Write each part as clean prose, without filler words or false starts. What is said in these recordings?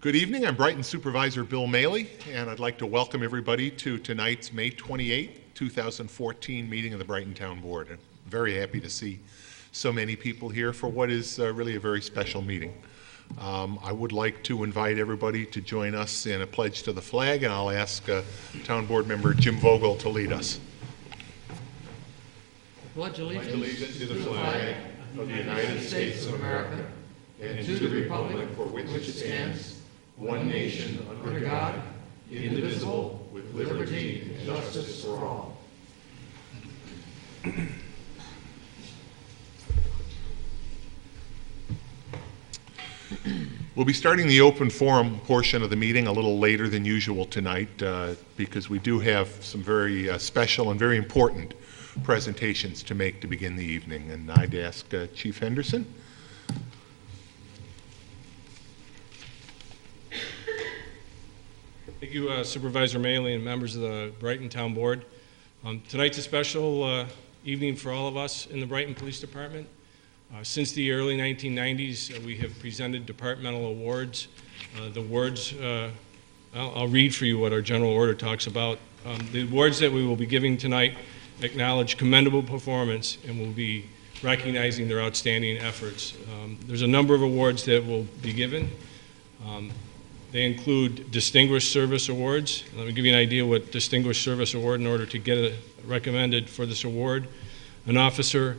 Good evening. I'm Brighton Supervisor Bill Maley, and I'd like to welcome everybody to tonight's May 28, 2014 meeting of the Brighton Town Board. I'm very happy to see so many people here for what is really a very special meeting. I would like to invite everybody to join us in a pledge to the flag, and I'll ask Town Board Member Jim Vogel to lead us. Pledge allegiance to the flag of the United States of America and to the republic for which it stands, one nation under God, indivisible, with liberty and justice for all. We'll be starting the open forum portion of the meeting a little later than usual tonight because we do have some very special and very important presentations to make to begin the evening. And I'd ask Chief Henderson. Thank you, Supervisor Maley and members of the Brighton Town Board. Tonight's a special evening for all of us in the Brighton Police Department. Since the early 1990s, we have presented departmental awards. The awards, I'll read for you what our general order talks about. The awards that we will be giving tonight acknowledge commendable performance and will be recognizing their outstanding efforts. There's a number of awards that will be given. They include Distinguished Service Awards. Let me give you an idea what Distinguished Service Award in order to get recommended for this award. An officer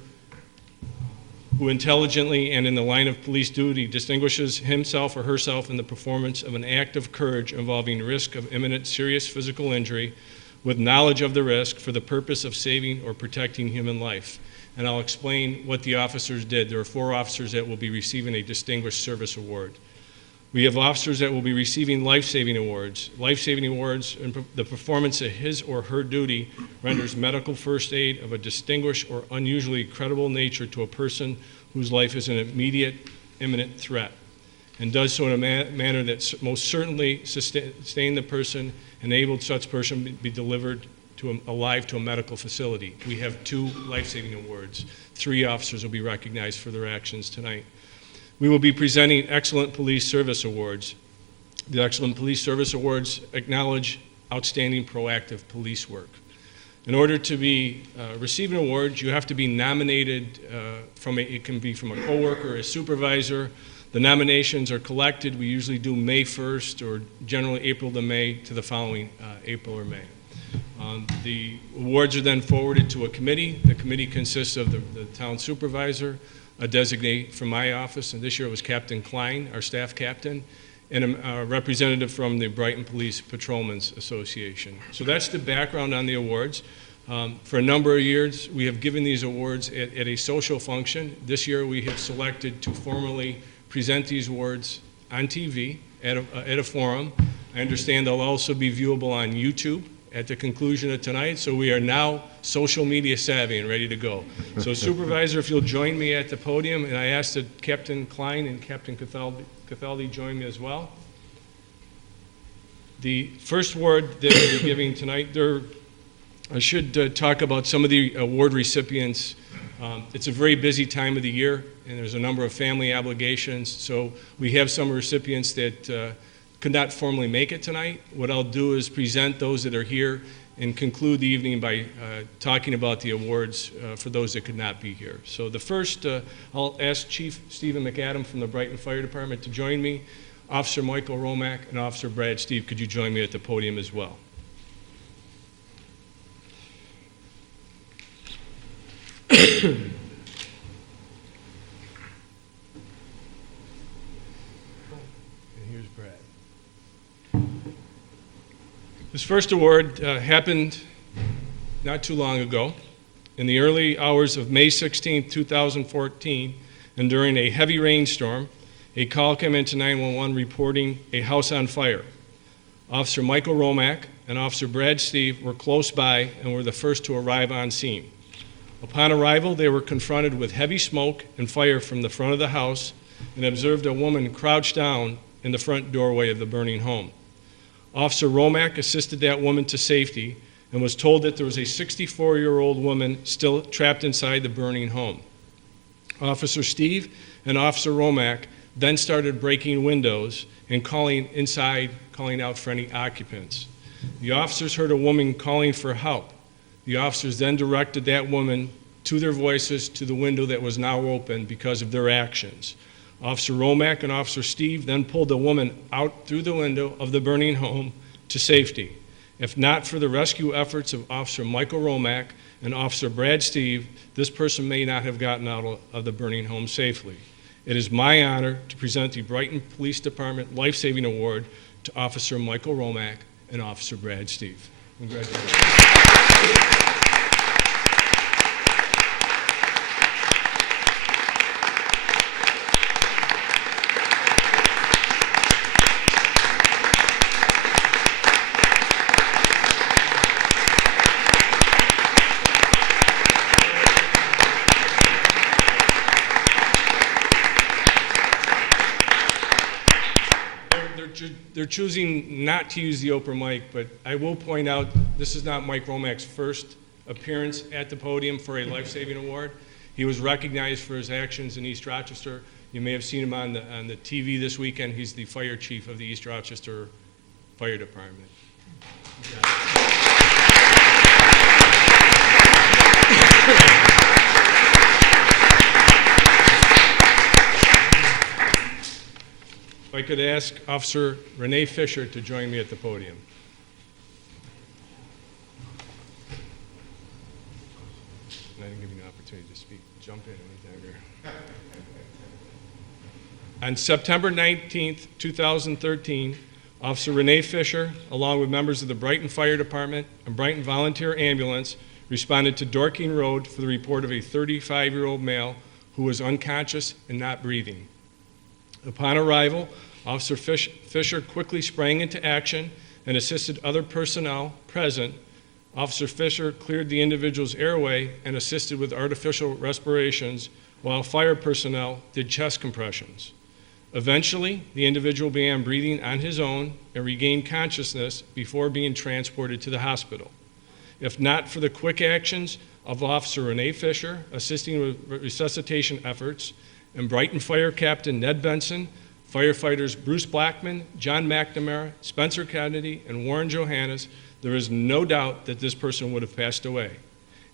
who intelligently and in the line of police duty distinguishes himself or herself in the performance of an act of courage involving risk of imminent serious physical injury with knowledge of the risk for the purpose of saving or protecting human life. And I'll explain what the officers did. There are 4 officers that will be receiving a Distinguished Service Award. We have officers that will be receiving life-saving awards. Life-saving awards, and the performance of his or her duty renders medical first aid of a distinguished or unusually credible nature to a person whose life is an immediate, imminent threat, and does so in a manner that most certainly sustain the person, enabled such person be delivered alive to a medical facility. We have 2 life-saving awards. 3 officers will be recognized for their actions tonight. We will be presenting Excellent Police Service Awards. The Excellent Police Service Awards acknowledge outstanding proactive police work. In order to be receive an award, you have to be nominated it can be from a coworker, a supervisor. The nominations are collected. We usually do May 1st or generally April to May to the following April or May. The awards are then forwarded to a committee. The committee consists of the town supervisor, a designate from my office, and this year it was Captain Klein, our staff captain, and a representative from the Brighton Police Patrolmen's Association. So that's the background on the awards. For a number of years, we have given these awards at a social function. This year we have selected to formally present these awards on TV at a forum. I understand they'll also be viewable on YouTube at the conclusion of tonight, so we are now social media savvy and ready to go. So Supervisor, if you'll join me at the podium, and I ask that Captain Klein and Captain Cathaldi join me as well. The first award that we'll be giving tonight, I should talk about some of the award recipients. It's a very busy time of the year, and there's a number of family obligations, so we have some recipients that could not formally make it tonight. What I'll do is present those that are here and conclude the evening by talking about the awards for those that could not be here. So the first, I'll ask Chief Stephen McAdam from the Brighton Fire Department to join me, Officer Michael Romack, and Officer Brad Steve. Could you join me at the podium as well? This first award happened not too long ago. In the early hours of May 16, 2014, and during a heavy rainstorm, a call came into 911 reporting a house on fire. Officer Michael Romack and Officer Brad Steve were close by and were the first to arrive on scene. Upon arrival, they were confronted with heavy smoke and fire from the front of the house and observed a woman crouched down in the front doorway of the burning home. Officer Romack assisted that woman to safety and was told that there was a 64-year-old woman still trapped inside the burning home. Officer Steve and Officer Romack then started breaking windows and calling inside, calling out for any occupants. The officers heard a woman calling for help. The officers then directed that woman to their voices to the window that was now open because of their actions. Officer Romack and Officer Steve then pulled the woman out through the window of the burning home to safety. If not for the rescue efforts of Officer Michael Romack and Officer Brad Steve, this person may not have gotten out of the burning home safely. It is my honor to present the Brighton Police Department Life Saving Award to Officer Michael Romack and Officer Brad Steve. Congratulations. They're choosing not to use the open mic, but I will point out this is not Mike Romack's first appearance at the podium for a life-saving award. He was recognized for his actions in East Rochester. You may have seen him on the TV this weekend. He's the fire chief of the East Rochester Fire Department. If I could ask Officer Renee Fisher to join me at the podium. And I didn't give you an opportunity to speak. Jump in anytime here. On September 19th, 2013, Officer Renee Fisher, along with members of the Brighton Fire Department and Brighton Volunteer Ambulance, responded to Dorking Road for the report of a 35-year-old male who was unconscious and not breathing. Upon arrival, Officer Fisher quickly sprang into action and assisted other personnel present. Officer Fisher cleared the individual's airway and assisted with artificial respirations, while fire personnel did chest compressions. Eventually, the individual began breathing on his own and regained consciousness before being transported to the hospital. If not for the quick actions of Officer Renee Fisher assisting with resuscitation efforts, and Brighton Fire Captain Ned Benson, firefighters Bruce Blackman, John McNamara, Spencer Kennedy, and Warren Johannes, there is no doubt that this person would have passed away.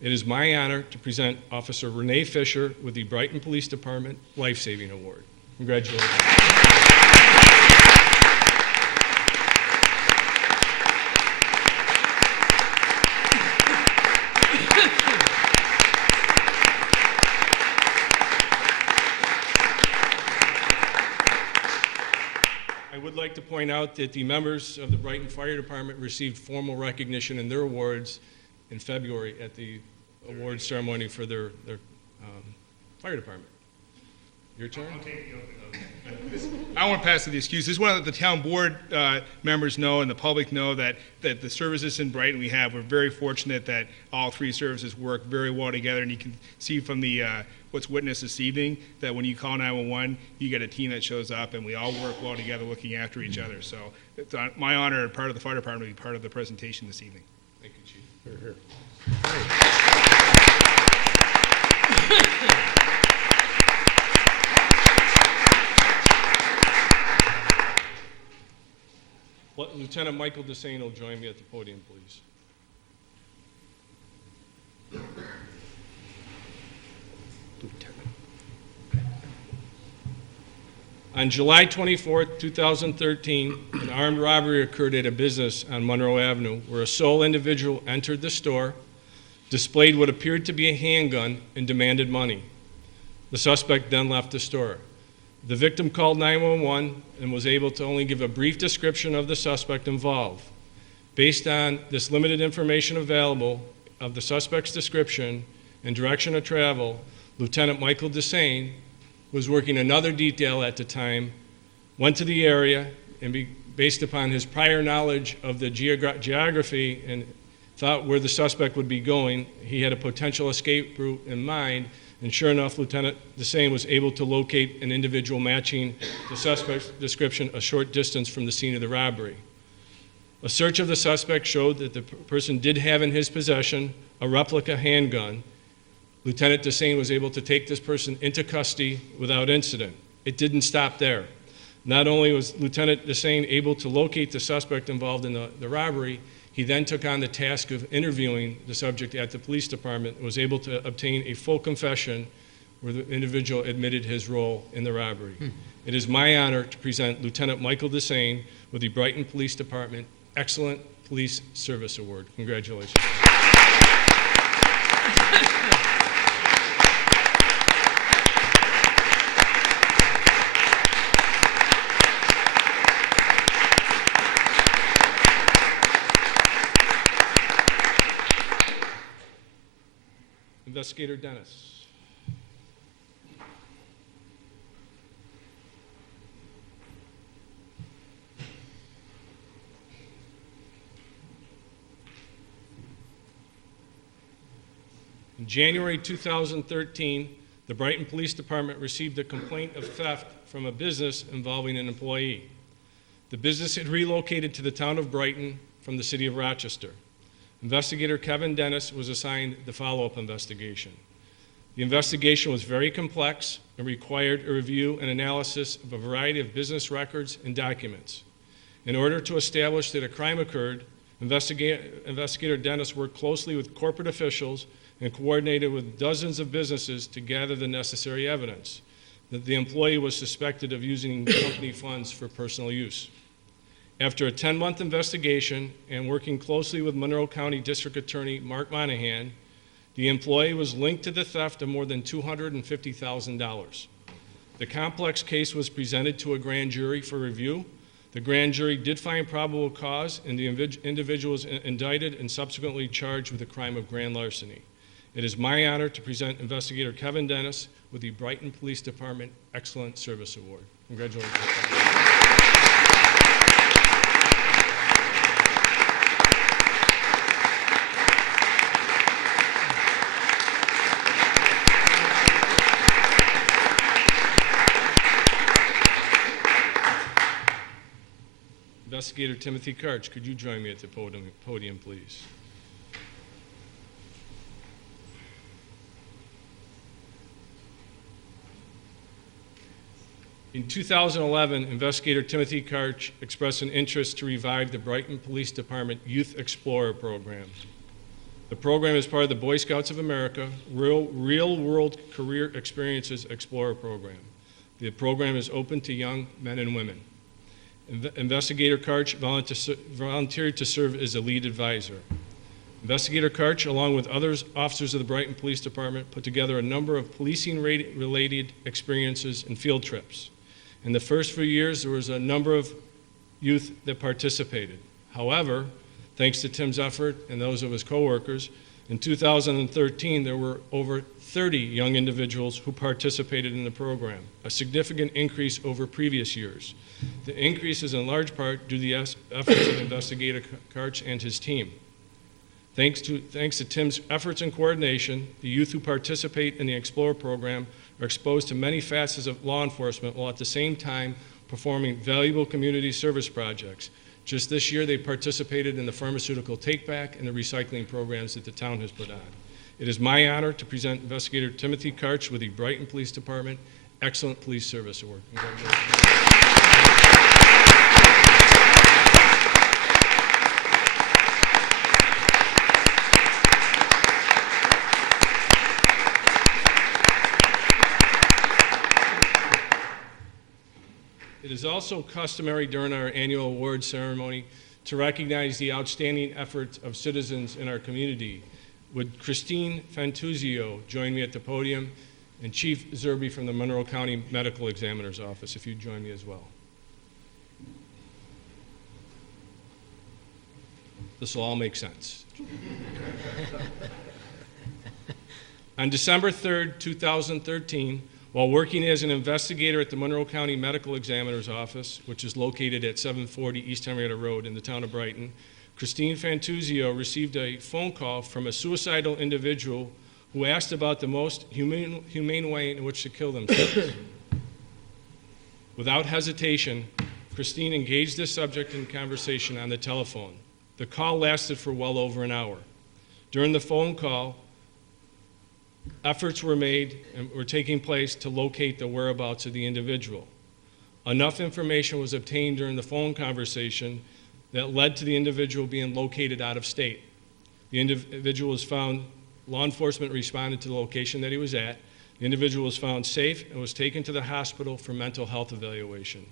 It is my honor to present Officer Renee Fisher with the Brighton Police Department Life Saving Award. Congratulations. I would like to point out that the members of the Brighton Fire Department received formal recognition in their awards in February at the award ceremony for their fire department. Your turn? I'll take the open. I want to pass to the excuse. This is one that the town board members know and the public know that the services in Brighton we have, we're very fortunate that all three services work very well together, and you can see from the what's witnessed this evening that when you call 911, you get a team that shows up, and we all work well together looking after each other. So it's my honor and part of the fire department to be part of the presentation this evening. Thank you, Chief. Here, here. Lieutenant Michael Desane will join me at the podium, please. On July 24, 2013, an armed robbery occurred at a business on Monroe Avenue where a sole individual entered the store, displayed what appeared to be a handgun, and demanded money. The suspect then left the store. The victim called 911 and was able to only give a brief description of the suspect involved. Based on this limited information available of the suspect's description and direction of travel, Lieutenant Michael Desane, who was working another detail at the time, went to the area and based upon his prior knowledge of the geography and thought where the suspect would be going, he had a potential escape route in mind. And sure enough, Lieutenant Desane was able to locate an individual matching the suspect's description a short distance from the scene of the robbery. A search of the suspect showed that the person did have in his possession a replica handgun. Lieutenant Desane was able to take this person into custody without incident. It didn't stop there. Not only was Lieutenant Dessain able to locate the suspect involved in the robbery, he then took on the task of interviewing the subject at the police department and was able to obtain a full confession where the individual admitted his role in the robbery. It is my honor to present Lieutenant Michael Dessain with the Brighton Police Department Excellent Police Service Award. Congratulations. Investigator Dennis. In January 2013, the Brighton Police Department received a complaint of theft from a business involving an employee. The business had relocated to the town of Brighton from the city of Rochester. Investigator Kevin Dennis was assigned the follow-up investigation. The investigation was very complex and required a review and analysis of a variety of business records and documents. In order to establish that a crime occurred, Investigator Dennis worked closely with corporate officials and coordinated with dozens of businesses to gather the necessary evidence that the employee was suspected of using company funds for personal use. After a 10-month investigation and working closely with Monroe County District Attorney Mark Monahan, the employee was linked to the theft of more than $250,000. The complex case was presented to a grand jury for review. The grand jury did find probable cause, and the individual was indicted and subsequently charged with the crime of grand larceny. It is my honor to present Investigator Kevin Dennis with the Brighton Police Department Excellent Service Award. Congratulations. Investigator Timothy Karch, could you join me at the podium, please? In 2011, Investigator Timothy Karch expressed an interest to revive the Brighton Police Department Youth Explorer program. The program is part of the Boy Scouts of America Real-World Career Experiences Explorer program. The program is open to young men and women. Investigator Karch volunteered to serve as a lead advisor. Investigator Karch, along with other officers of the Brighton Police Department, put together a number of policing-related experiences and field trips. In the first few years, there was a number of youth that participated. However, thanks to Tim's effort and those of his coworkers, in 2013, there were over 30 young individuals who participated in the program, a significant increase over previous years. The increase is in large part due to the efforts of Investigator Karch and his team. Thanks to Tim's efforts and coordination, the youth who participate in the Explorer program are exposed to many facets of law enforcement while at the same time performing valuable community service projects. Just this year, they participated in the pharmaceutical take-back and the recycling programs that the town has put on. It is my honor to present Investigator Timothy Karch with the Brighton Police Department Excellent Police Service Award. Congratulations. It is also customary during our annual award ceremony to recognize the outstanding efforts of citizens in our community. Would Christine Fantuzio join me at the podium, and Chief Zerby from the Monroe County Medical Examiner's Office, if you'd join me as well. This will all make sense. On December 3rd, 2013, while working as an investigator at the Monroe County Medical Examiner's Office, which is located at 740 East Henrietta Road in the town of Brighton, Christine Fantuzio received a phone call from a suicidal individual who asked about the most humane way in which to kill themselves. Without hesitation, Christine engaged the subject in conversation on the telephone. The call lasted for well over an hour. During the phone call, efforts were made and were taking place to locate the whereabouts of the individual. enough information was obtained during the phone conversation that led to the individual being located out of state. The individual was found, law enforcement responded to the location that he was at. The individual was found safe and was taken to the hospital for mental health evaluation.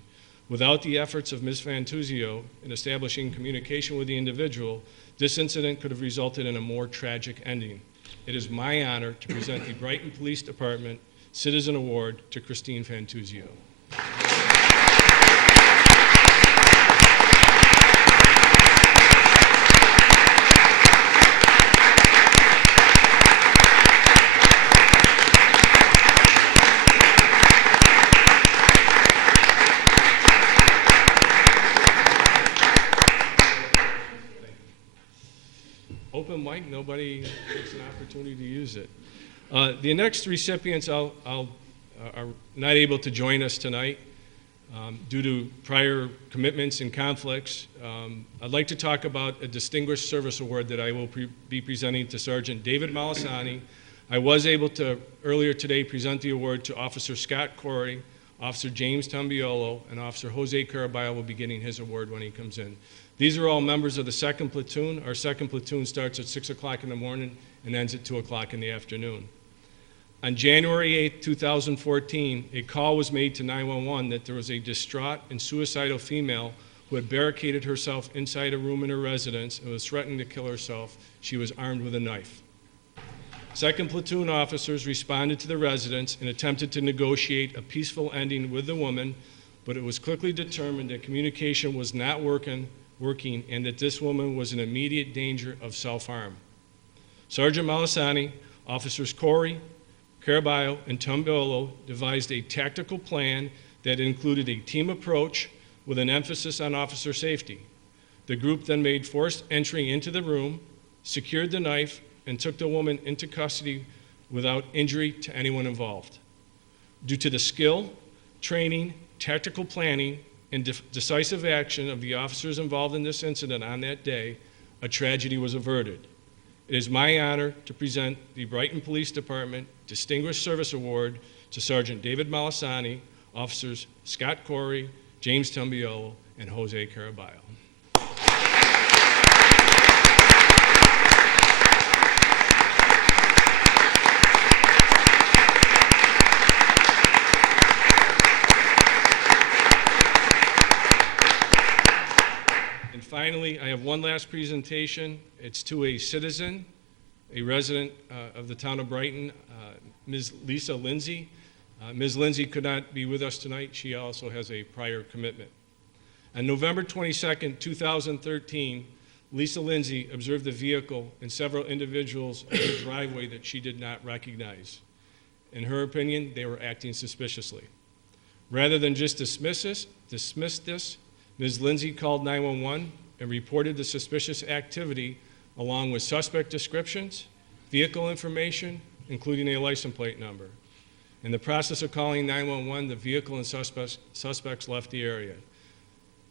Without the efforts of Ms. Fantuzio in establishing communication with the individual, this incident could have resulted in a more tragic ending. It is my honor to present the Brighton Police Department Citizen Award to Christine Fantuzio. Open mic, nobody takes an opportunity to use it. The next recipients are not able to join us tonight due to prior commitments and conflicts. I'd like to talk about a Distinguished Service Award that I will be presenting to Sergeant David Malasani. I was able to, earlier today, present the award to Officer Scott Corey, Officer James Tambiolo, and Officer Jose Caraballo will be getting his award when he comes in. These are all members of the 2nd Platoon. Our 2nd Platoon starts at 6 o'clock in the morning and ends at 2 o'clock in the afternoon. On January 8, 2014, a call was made to 911 that there was a distraught and suicidal female who had barricaded herself inside a room in her residence and was threatening to kill herself. She was armed with a knife. 2nd Platoon officers responded to the residence and attempted to negotiate a peaceful ending with the woman, but it was quickly determined that communication was not working and that this woman was in immediate danger of self-harm. Sergeant Malasani, Officers Corey, Caraballo, and Tambiolo devised a tactical plan that included a team approach with an emphasis on officer safety. The group then made forced entry into the room, secured the knife, and took the woman into custody without injury to anyone involved. Due to the skill, training, tactical planning, and decisive action of the officers involved in this incident on that day, a tragedy was averted. It is my honor to present the Brighton Police Department Distinguished Service Award to Sergeant David Malasani, Officers Scott Corey, James Tambiolo, and Jose Caraballo. Finally, I have one last presentation. It's to a citizen, a resident of the town of Brighton, Ms. Lisa Lindsay. Ms. Lindsay could not be with us tonight. She also has a prior commitment. On November 22nd, 2013, Lisa Lindsay observed a vehicle and several individuals in the driveway that she did not recognize. In her opinion, they were acting suspiciously. Rather than just dismiss this, Ms. Lindsay called 911 and reported the suspicious activity along with suspect descriptions, vehicle information, including a license plate number. In the process of calling 911, the vehicle and suspects left the area.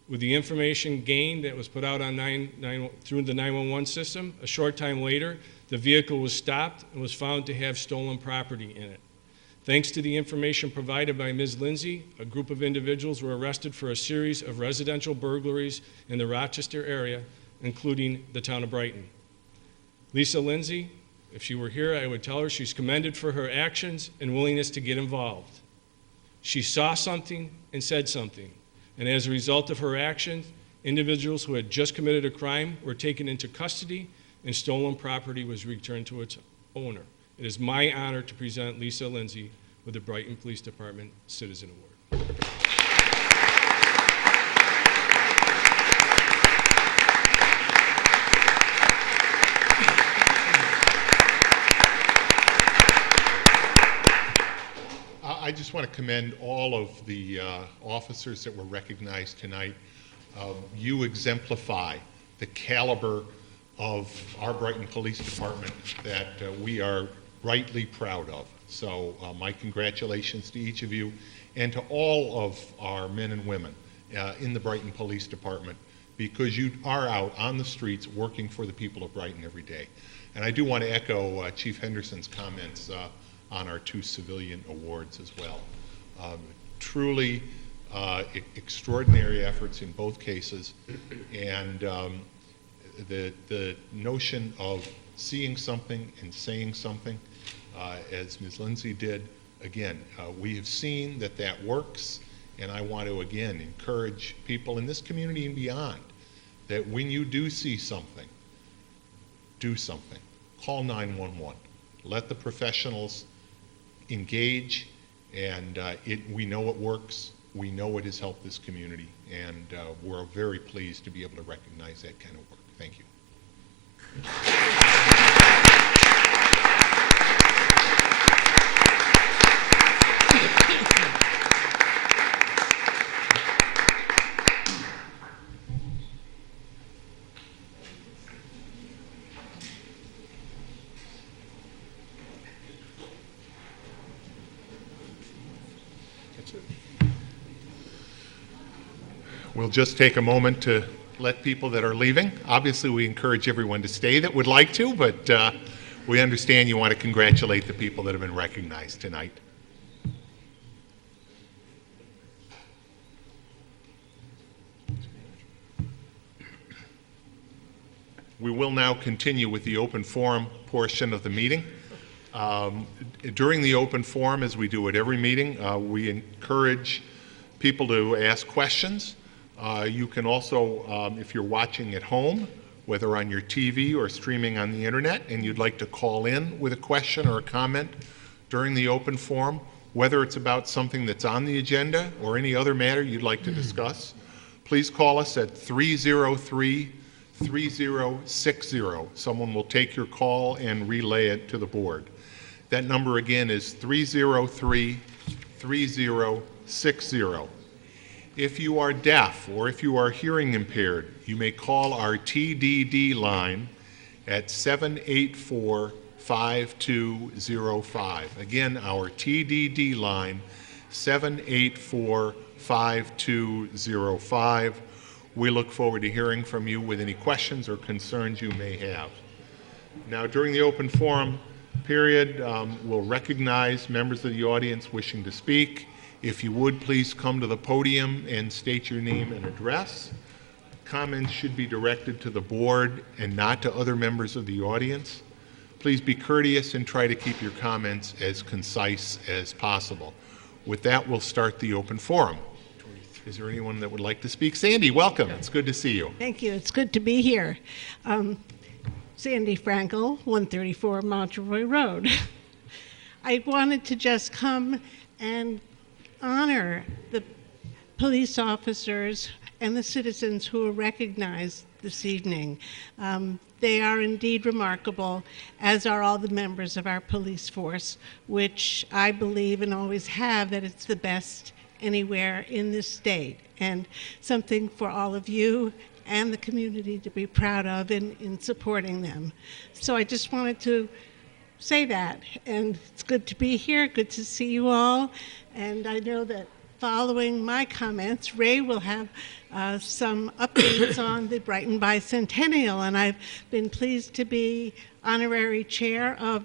With the information gained that was put out on through the 911 system, a short time later, the vehicle was stopped and was found to have stolen property in it. Thanks to the information provided by Ms. Lindsay, a group of individuals were arrested for a series of residential burglaries in the Rochester area, including the town of Brighton. Lisa Lindsay, if she were here, I would tell her she's commended for her actions and willingness to get involved. She saw something and said something, and as a result of her actions, individuals who had just committed a crime were taken into custody and stolen property was returned to its owner. It is my honor to present Lisa Lindsay with the Brighton Police Department Citizen Award. I just want to commend all of the officers that were recognized tonight. You exemplify the caliber of our Brighton Police Department that we are rightly proud of. So my congratulations to each of you and to all of our men and women in the Brighton Police Department, because you are out on the streets working for the people of Brighton every day. And I do want to echo Chief Henderson's comments on our 2 civilian awards as well. Truly extraordinary efforts in both cases, and the notion of seeing something and saying something, as Ms. Lindsay did, again, we have seen that that works, and I want to again encourage people in this community and beyond that when you do see something, do something. Call 911. Let the professionals engage, and we know it works. We know it has helped this community, and we're very pleased to be able to recognize that kind of work. Thank you. We'll just take a moment to let people that are leaving. Obviously, we encourage everyone to stay that would like to, but we understand you want to congratulate the people that have been recognized tonight. We will now continue with the open forum portion of the meeting. During the open forum, as we do at every meeting, we encourage people to ask questions. You can also, if you're watching at home, whether on your TV or streaming on the internet, and you'd like to call in with a question or a comment during the open forum, whether it's about something that's on the agenda or any other matter you'd like to discuss, please call us at 303-3060. Someone will take your call and relay it to the board. That number again is 303-3060. If you are deaf or if you are hearing impaired, you may call our TDD line at 784-5205. Again, our TDD line, 784-5205. We look forward to hearing from you with any questions or concerns you may have. Now, during the open forum period, we'll recognize members of the audience wishing to speak. If you would, please come to the podium and state your name and address. Comments should be directed to the board and not to other members of the audience. Please be courteous and try to keep your comments as concise as possible. With that, we'll start the open forum. Is there anyone that would like to speak? Sandy, welcome. It's good to see you. Thank you. It's good to be here. Sandy Frankel, 134 Monteroy Road. I wanted to just come and honor the police officers and the citizens who are recognized this evening. They are indeed remarkable, as are all the members of our police force, which I believe and always have that it's the best anywhere in this state, and something for all of you and the community to be proud of in supporting them. So I just wanted to say that, and it's good to be here, good to see you all, and I know that following my comments, Ray will have some updates on the Brighton Bicentennial, and I've been pleased to be honorary chair of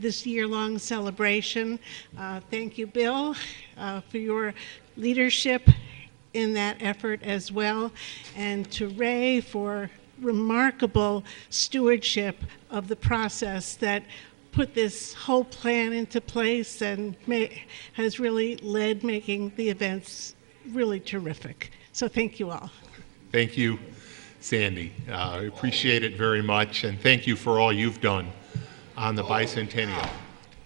this year-long celebration. Thank you, Bill, for your leadership in that effort as well, and to Ray for remarkable stewardship of the process that put this whole plan into place and has really led making the events really terrific. So thank you all. Thank you, Sandy. I appreciate it very much, and thank you for all you've done on the bicentennial.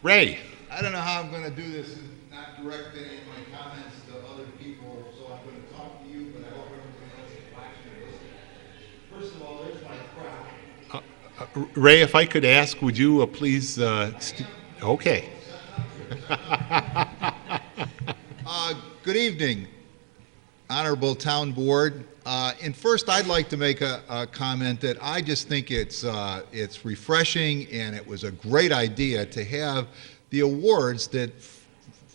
Ray. I don't know how I'm going to do this and not direct any of my comments to other people, so I'm going to talk to you, but I hope everybody else is watching and listening. First of all, there's my crowd. Ray, if I could ask, would you please, okay. Good evening, Honorable Town Board. And first, I'd like to make a comment that I just think it's refreshing, and it was a great idea to have the awards that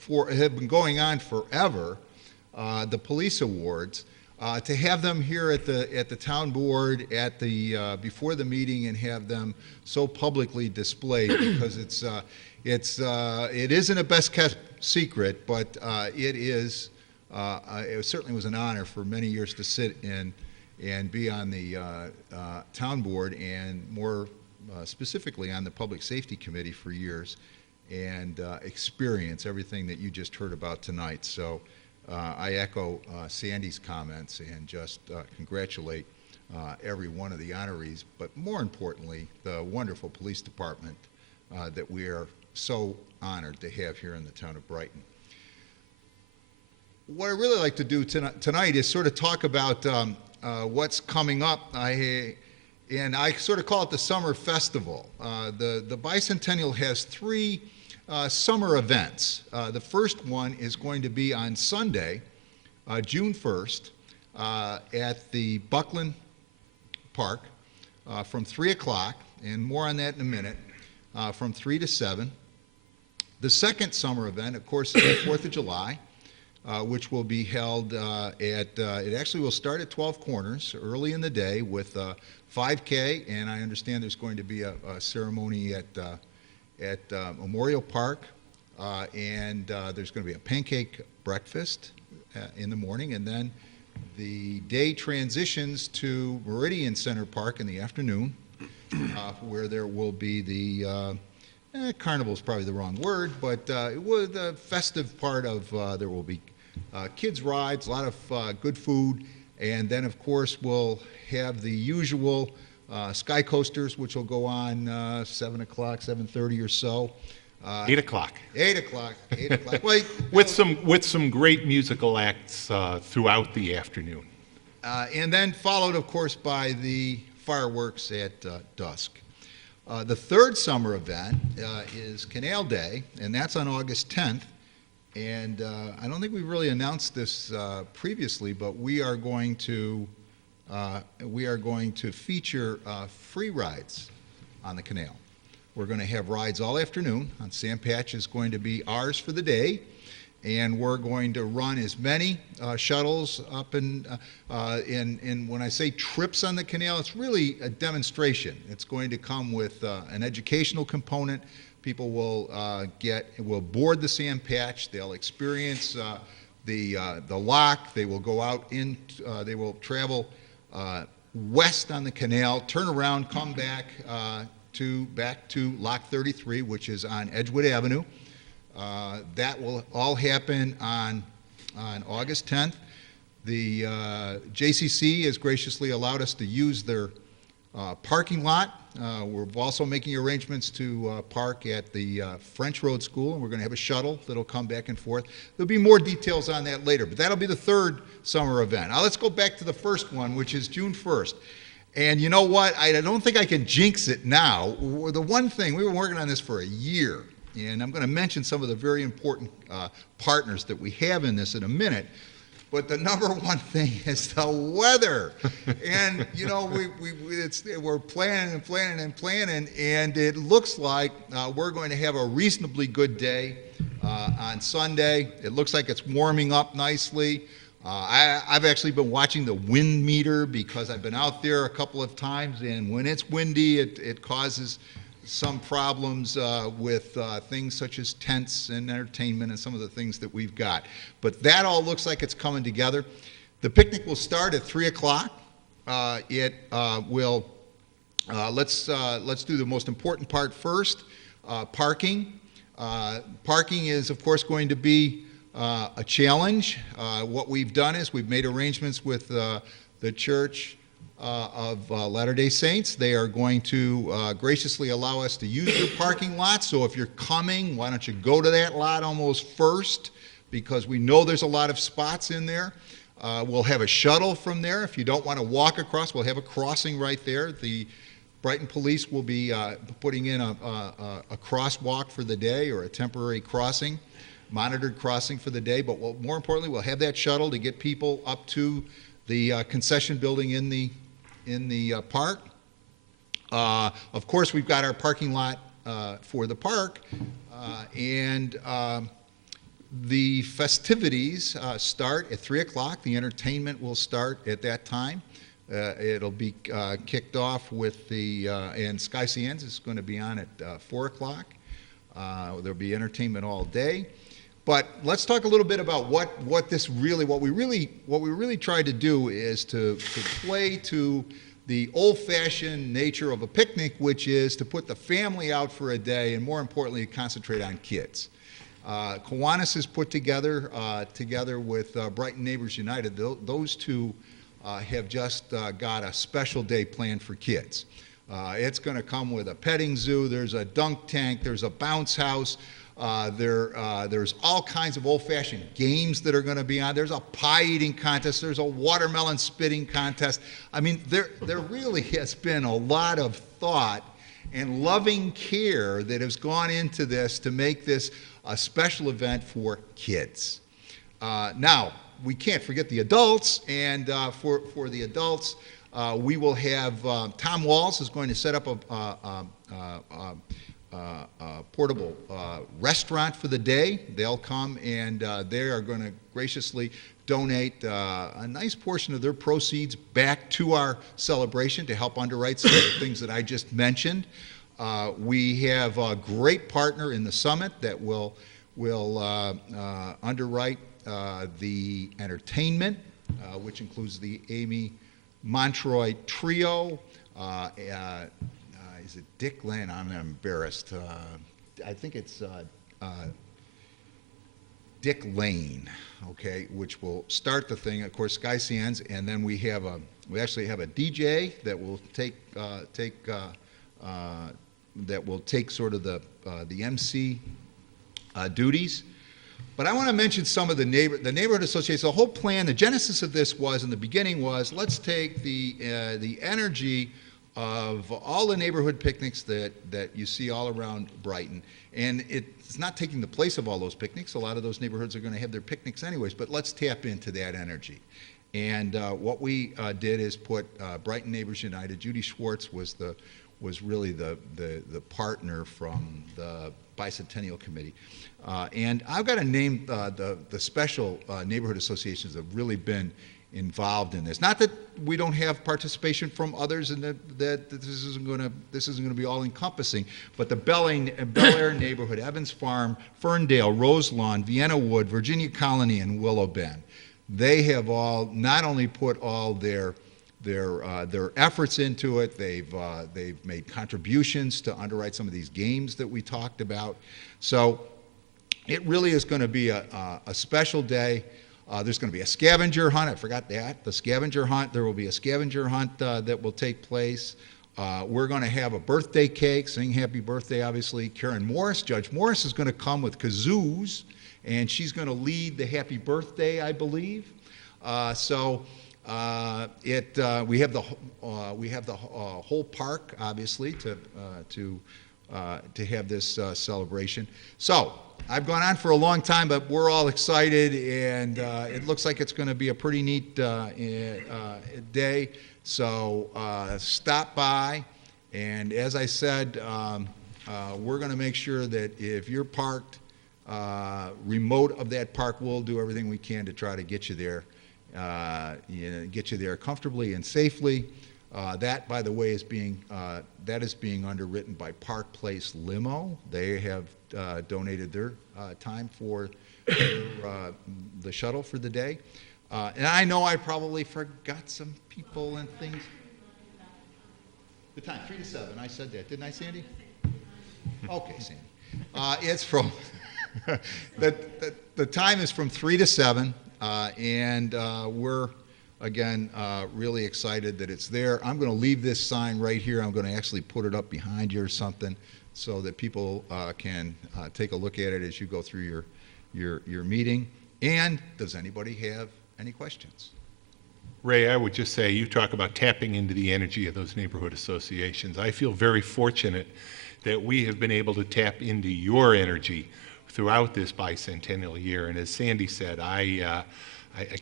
have been going on forever, the police awards, to have them here at the town board before the meeting and have them so publicly displayed, because it isn't a best kept secret, but it is it certainly was an honor for many years to sit in and be on the town board, and more specifically on the Public Safety Committee for years, and experience everything that you just heard about tonight. So I echo Sandy's comments and just congratulate every one of the honorees, but more importantly, the wonderful police department that we are so honored to have here in the town of Brighton. What I really like to do tonight is sort of talk about what's coming up. And I sort of call it the Summer Festival. The Bicentennial has three summer events. The first one is going to be on Sunday, June 1st, at the Buckland Park from 3 o'clock, and more on that in a minute, from 3 to 7. The second summer event, of course, is the 4th of July, which will be held it actually will start at 12 Corners early in the day with 5K, and I understand there's going to be a ceremony at Memorial Park, and there's going to be a pancake breakfast in the morning, and then the day transitions to Meridian Center Park in the afternoon, where there will be the carnival is probably the wrong word, but the festive part of there will be kids rides, a lot of good food, and then of course we'll have the usual sky coasters, which will go on 7 o'clock, 7:30 or so. 8 o'clock. 8 o'clock. 8 o'clock. Well, With some great musical acts throughout the afternoon. and then followed, of course, by the fireworks at dusk. The third summer event is Canal Day, and that's on August 10th. And I don't think we've really announced this previously, but we are going to feature free rides on the canal. We're going to have rides all afternoon. On Sand Patch is going to be ours for the day, and we're going to run as many shuttles up and when I say trips on the canal, it's really a demonstration. It's going to come with an educational component. People will board the Sand Patch. They'll experience the lock. They will go out in. They will travel west on the canal, turn around, come back to Lock 33, which is on Edgewood Avenue. That will all happen on August 10th. The JCC has graciously allowed us to use their parking lot. We're also making arrangements to park at the French Road School, and we're going to have a shuttle that'll come back and forth. There'll be more details on that later, but that'll be the third summer event. Now let's go back to the first one, which is June 1st. And you know what? I don't think I can jinx it now. The one thing, we've been working on this for a year, and I'm going to mention some of the very important partners that we have in this in a minute. But the number one thing is the weather. And, you know, we're planning and planning and planning, and it looks like we're going to have a reasonably good day on Sunday. It looks like it's warming up nicely. I've actually been watching the wind meter because I've been out there a couple of times, and when it's windy, it causes some problems with things such as tents and entertainment and some of the things that we've got. But that all looks like it's coming together. The picnic will start at 3 o'clock. Let's do the most important part first, parking. Parking is, of course, going to be a challenge. What we've done is we've made arrangements with the Church of Latter-day Saints. They are going to graciously allow us to use their parking lot. So if you're coming, why don't you go to that lot almost first, because we know there's a lot of spots in there. We'll have a shuttle from there. If you don't want to walk across, we'll have a crossing right there. The Brighton Police will be putting in a crosswalk for the day, or a temporary crossing, monitored crossing for the day. But more importantly, we'll have that shuttle to get people up to the concession building in the park. Of course, we've got our parking lot for the park, and the festivities start at 3 o'clock. The entertainment will start at that time. It'll be kicked off with and Sky Sands is going to be on at 4 o'clock. There'll be entertainment all day. But let's talk a little bit about what we really tried to do is to play to the old-fashioned nature of a picnic, which is to put the family out for a day, and more importantly, concentrate on kids. Kiwanis is put together with Brighton Neighbors United. Those two have just got a special day planned for kids. It's going to come with a petting zoo. There's a dunk tank. There's a bounce house. There's all kinds of old-fashioned games that are going to be on. There's a pie eating contest. There's a watermelon spitting contest. I mean, there really has been a lot of thought and loving care that has gone into this to make this a special event for kids. Now, we can't forget the adults, and for the adults, we will have Tom Walls is going to set up a portable restaurant for the day. They'll come and they are going to graciously donate a nice portion of their proceeds back to our celebration to help underwrite some of the things that I just mentioned. We have a great partner in the summit that will underwrite the entertainment, which includes the Amy Montroy Trio. Is it Dick Lane? I'm embarrassed. I think it's Dick Lane, okay, which will start the thing. Of course, Sky Sands, and then we actually have a DJ that will take sort of the MC duties. But I want to mention some of the neighborhood associations. The whole plan, the genesis of this was, in the beginning was, let's take the energy of all the neighborhood picnics that you see all around Brighton. And it's not taking the place of all those picnics. A lot of those neighborhoods are going to have their picnics anyways, but let's tap into that energy. And what we did is put Brighton Neighbors United. Judy Schwartz was really the partner from the Bicentennial Committee. And I've got to name the special neighborhood associations that have really been involved in this. Not that we don't have participation from others, and that this isn't going to be all encompassing. But the Bel Air neighborhood, Evans Farm, Ferndale, Roselawn, Vienna Wood, Virginia Colony, and Willow Bend, they have all not only put all their efforts into it. They've made contributions to underwrite some of these games that we talked about. So it really is going to be a special day. There's going to be a scavenger hunt. I forgot that. The scavenger hunt. There will be a scavenger hunt that will take place. We're going to have a birthday cake, sing happy birthday, obviously. Karen Morris, Judge Morris, is going to come with kazoos, and she's going to lead the happy birthday, I believe. We have the whole park, obviously, to have this celebration. So I've gone on for a long time, but we're all excited, and it looks like it's going to be a pretty neat day. So stop by, and as I said, we're going to make sure that if you're parked remote of that park, we'll do everything we can to try to get you there. Get you there comfortably and safely. That, by the way, is being underwritten by Park Place Limo. They have donated their time for the shuttle for the day. And I know I probably forgot some people and things. The time, 3 to 7. I said that, didn't I, Sandy? Okay, Sandy. It's from the time is from 3 to 7. And we're, again, really excited that it's there. I'm going to leave this sign right here. I'm going to actually put it up behind you or something so that people can take a look at it as you go through your meeting. And does anybody have any questions? Ray, I would just say, you talk about tapping into the energy of those neighborhood associations. I feel very fortunate that we have been able to tap into your energy throughout this bicentennial year. And as Sandy said, I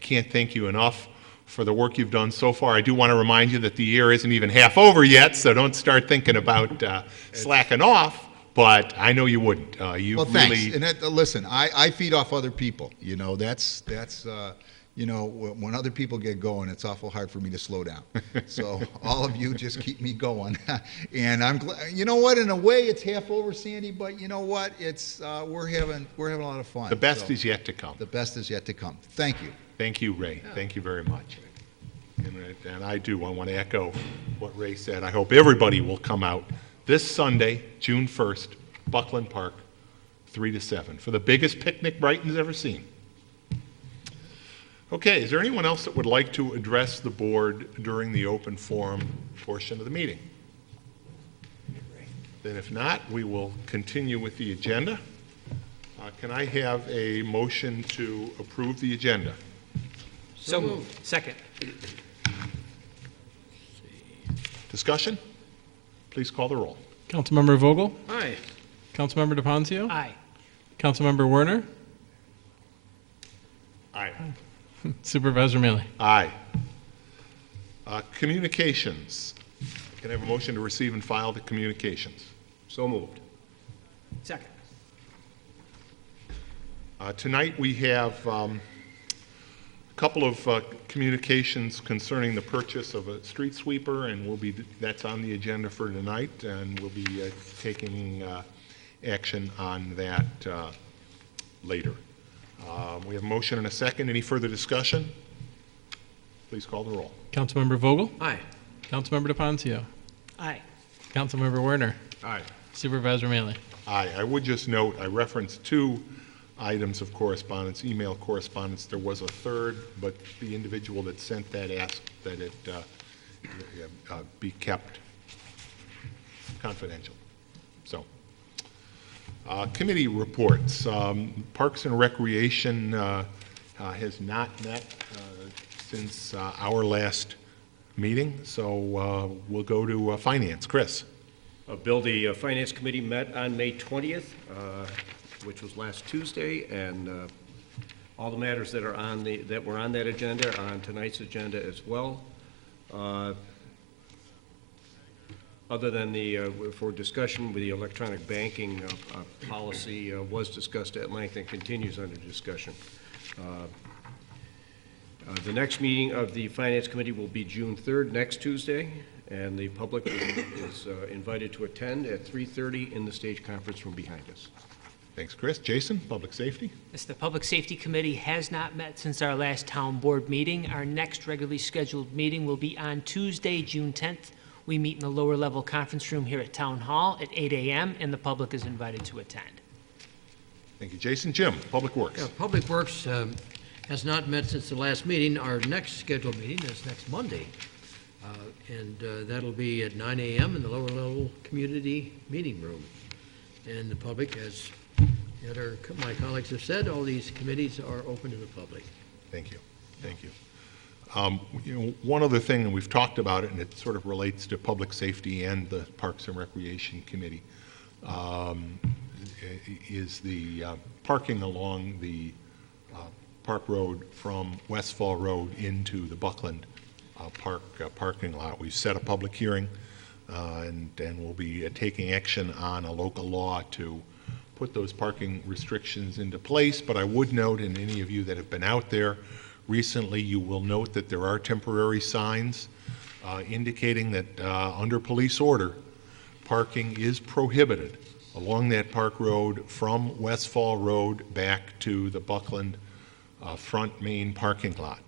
can't thank you enough for the work you've done so far. I do want to remind you that the year isn't even half over yet, so don't start thinking about slacking off, but I know you wouldn't. Well, thanks. And listen, I feed off other people. You know, that's you know, when other people get going, it's awful hard for me to slow down. So all of you just keep me going. And I'm glad, you know what, in a way it's half over, Sandy, but you know what, it's, we're having a lot of fun. The best So is yet to come. the best is yet to come. Thank you. Thank you, Ray. Thank you very much. And I want to echo what Ray said. I hope everybody will come out this Sunday, June 1st, Buckland Park, 3 to 7, for the biggest picnic Brighton's ever seen. Okay, is there anyone else that would like to address the board during the open forum portion of the meeting? Then if not, we will continue with the agenda. Can I have a motion to approve the agenda? So moved. Second. Discussion? Please call the roll. Councilmember Vogel? Aye. Councilmember DePoncio? Aye. Councilmember Werner? Aye. Supervisor Mealy? Aye. Communications. Can I have a motion to receive and file the communications? So moved. Second. Tonight we have a couple of communications concerning the purchase of a street sweeper, and that's on the agenda for tonight, and we'll be taking action on that later. We have a motion and a second. Any further discussion? Please call the roll. Councilmember Vogel? Aye. Councilmember DePoncio? Aye. Councilmember Werner? Aye. Supervisor Mealy? Aye. I would just note, I referenced 2 items of correspondence, email correspondence. There was a third, but the individual that sent that asked that it be kept confidential. So, committee reports. Parks and Recreation has not met since our last meeting, so we'll go to Finance. Chris. Bill, the Finance Committee met on May 20th, which was last Tuesday, and all the matters that are on that were on that agenda are on tonight's agenda as well. Other than for discussion with the electronic banking policy was discussed at length and continues under discussion. The next meeting of the Finance Committee will be June 3rd, next Tuesday, and the public is invited to attend at 3:30 in the stage conference room behind us. Thanks, Chris. Jason, Public Safety. Yes, the Public Safety Committee has not met since our last town board meeting. Our next regularly scheduled meeting will be on Tuesday, June 10th. We meet in the lower level conference room here at Town Hall at 8 a.m., and the public is invited to attend. Thank you, Jason. Jim, Public Works. Yeah, Public Works has not met since the last meeting. Our next scheduled meeting is next Monday, and that'll be at 9 a.m. in the lower level community meeting room. And the public, as my colleagues have said, all these committees are open to the public. Thank you. Thank you. One other thing, and we've talked about it, and it sort of relates to public safety and the Parks and Recreation Committee, is the parking along the Park Road from Westfall Road into the Buckland Park parking lot. We've set a public hearing, and we'll be taking action on a local law to put those parking restrictions into place. But I would note, and any of you that have been out there recently, you will note that there are temporary signs indicating that under police order, parking is prohibited along that park road from Westfall Road back to the Buckland front main parking lot.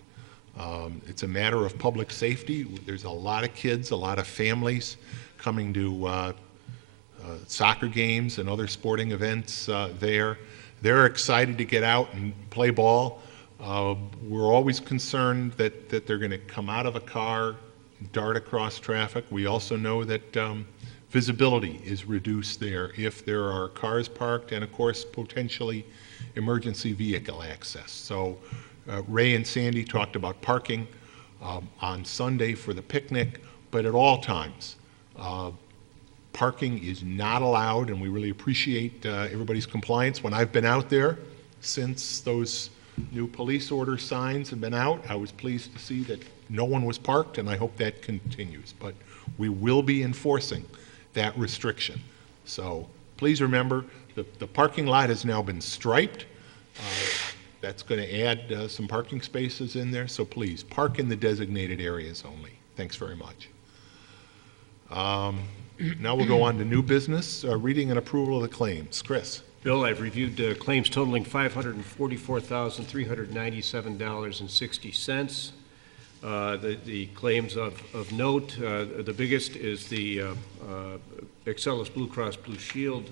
It's a matter of public safety. There's a lot of kids, a lot of families coming to soccer games and other sporting events there. They're excited to get out and play ball. We're always concerned that they're going to come out of a car, dart across traffic. We also know that visibility is reduced there if there are cars parked and, of course, potentially emergency vehicle access. So Ray and Sandy talked about parking on Sunday for the picnic, but at all times, parking is not allowed, and we really appreciate everybody's compliance. When I've been out there since those new police order signs have been out, I was pleased to see that no one was parked, and I hope that continues. But we will be enforcing that restriction. So please remember, the parking lot has now been striped. That's going to add some parking spaces in there, so please, park in the designated areas only. Thanks very much. Now we'll go on to new business, reading and approval of the claims. Chris? Bill, I've reviewed claims totaling $544,397.60. The claims of note, the biggest is the Excellus Blue Cross Blue Shield